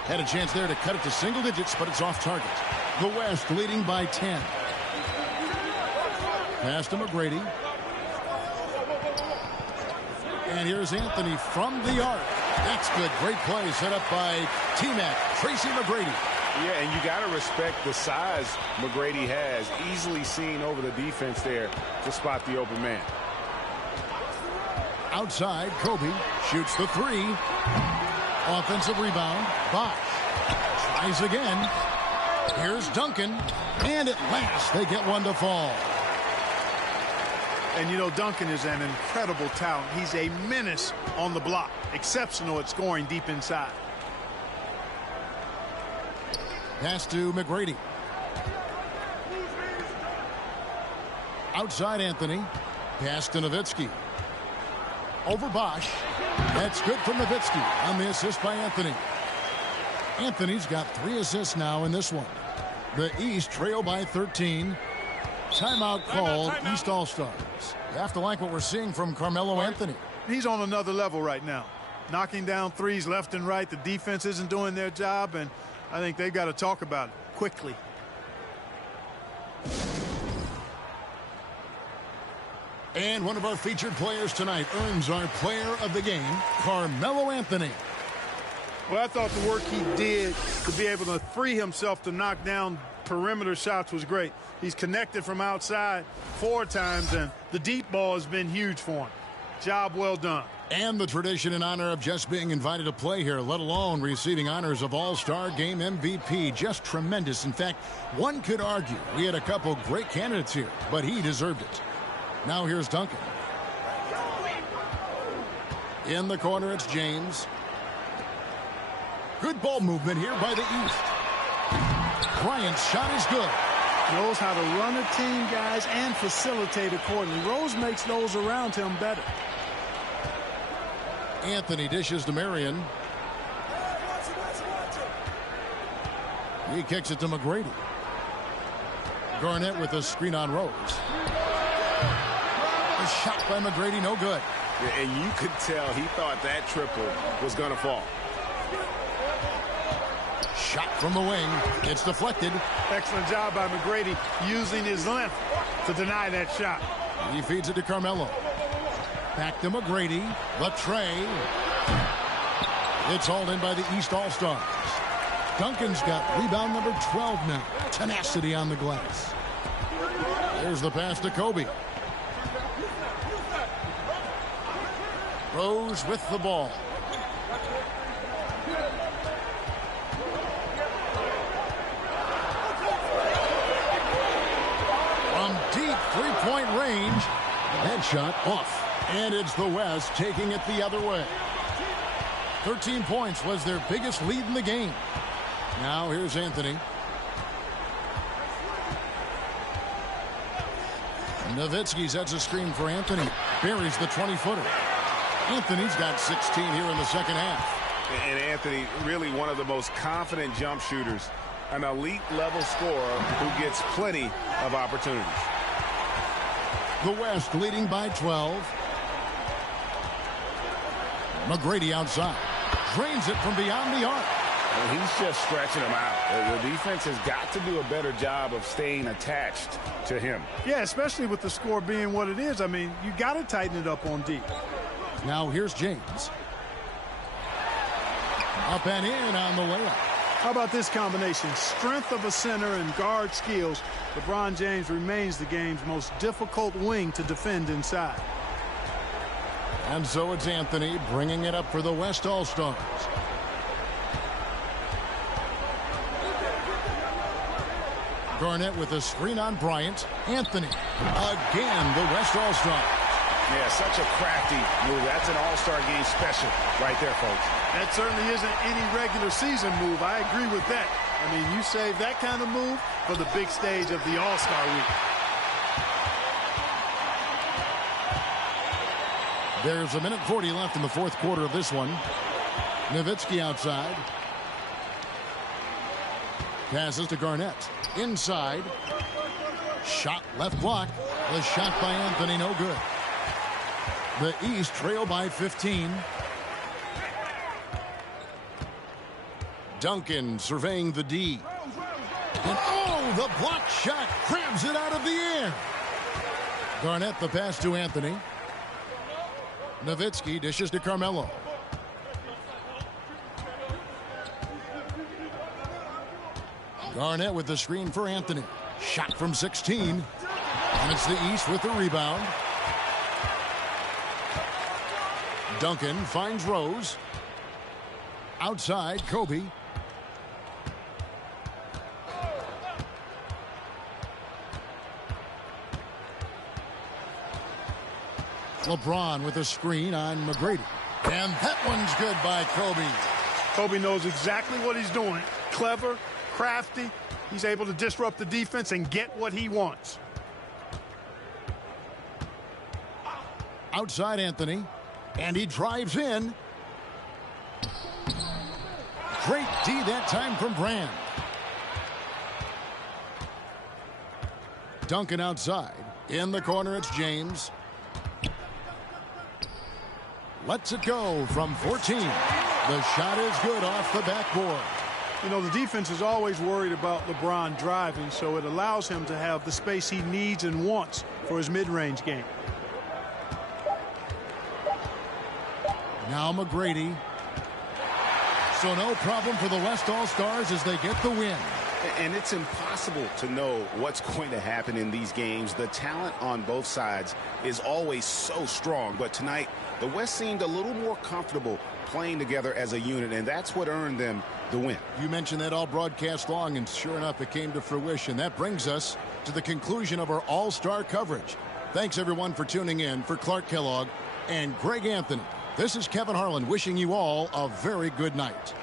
Had a chance there to cut it to single digits, but it's off target. The West leading by 10. Pass to McGrady. And here's Anthony from the arc. That's good. Great play set up by T-Mac, Tracy McGrady. Yeah, and you got to respect the size McGrady has. Easily seen over the defense there to spot the open man. Outside, Kobe shoots the three. Offensive rebound. Bosch tries again. Here's Duncan. And at last, they get one to fall. And, you know, Duncan is an incredible talent. He's a menace on the block. Exceptional at scoring deep inside. Pass to McGrady. Outside Anthony. Pass to Nowitzki. Over Bosch. That's good from Nowitzki on the assist by Anthony. Anthony's got 3 assists now in this one. The East trail by 13. Timeout called. Timeout. East All-Stars. You have to like what we're seeing from Carmelo Anthony. He's on another level right now. Knocking down threes left and right. The defense isn't doing their job, and I think they've got to talk about it quickly. And one of our featured players tonight earns our player of the game, Carmelo Anthony. Well, I thought the work he did to be able to free himself to knock down perimeter shots was great. He's connected from outside 4 times, and the deep ball has been huge for him. Job well done. And the tradition in honor of just being invited to play here, let alone receiving honors of All-Star Game MVP. Just tremendous. In fact, one could argue we had a couple great candidates here, but he deserved it. Now here's Duncan. In the corner, it's James. Good ball movement here by the East. Bryant's shot is good. Knows how to run a team, guys, and facilitate accordingly. Rose makes those around him better. Anthony dishes to Marion. He kicks it to McGrady. Garnett with a screen on Rose. A shot by McGrady, no good. Yeah, and you could tell he thought that triple was going to fall. Shot from the wing. It's deflected. Excellent job by McGrady using his length to deny that shot. He feeds it to Carmelo. Back to McGrady. The tray. It's hauled in by the East All-Stars. Duncan's got rebound number 12 now. Tenacity on the glass. There's the pass to Kobe. Rose with the ball. From deep three-point range. That shot off. And it's the West taking it the other way. 13 points was their biggest lead in the game. Now here's Anthony. Nowitzki sets a screen for Anthony. Buries the 20-footer. Anthony's got 16 here in the second half. And Anthony, really one of the most confident jump shooters. An elite level scorer who gets plenty of opportunities. The West leading by 12. McGrady outside. Drains it from beyond the arc. And he's just stretching them out. The defense has got to do a better job of staying attached to him. Yeah, especially with the score being what it is. I mean, you got to tighten it up on deep. Now here's James. Up and in on the layup. How about this combination? Strength of a center and guard skills. LeBron James remains the game's most difficult wing to defend inside. And so it's Anthony bringing it up for the West All-Stars. Garnett with a screen on Bryant. Anthony. Again, the West All-Stars. Yeah, such a crafty move. That's an All-Star game special right there, folks. That certainly isn't any regular season move. I agree with that. I mean, you save that kind of move for the big stage of the All-Star week. There's a minute 40 left in the fourth quarter of this one. Nowitzki outside. Passes to Garnett. Inside. Shot left block. The shot by Anthony, no good. The East trail by 15. Duncan surveying the D. And oh, the block shot grabs it out of the air. Garnett the pass to Anthony. Nowitzki dishes to Carmelo. Garnett with the screen for Anthony. Shot from 16. And it's the East with the rebound. Duncan finds Rose. Outside, Kobe. LeBron with a screen on McGrady. And that one's good by Kobe. Kobe knows exactly what he's doing. Clever, crafty. He's able to disrupt the defense and get what he wants. Outside Anthony. And he drives in. Great D that time from Brand. Duncan outside. In the corner, it's James. Lets it go from 14. The shot is good off the backboard. You know, the defense is always worried about LeBron driving, so it allows him to have the space he needs and wants for his mid-range game. Now McGrady. So no problem for the West All-Stars as they get the win. And it's impossible to know what's going to happen in these games. The talent on both sides is always so strong. But tonight, the West seemed a little more comfortable playing together as a unit, and that's what earned them the win. You mentioned that all broadcast long, and sure enough, it came to fruition. That brings us to the conclusion of our All-Star coverage. Thanks, everyone, for tuning in. For Clark Kellogg and Greg Anthony, this is Kevin Harlan wishing you all a very good night.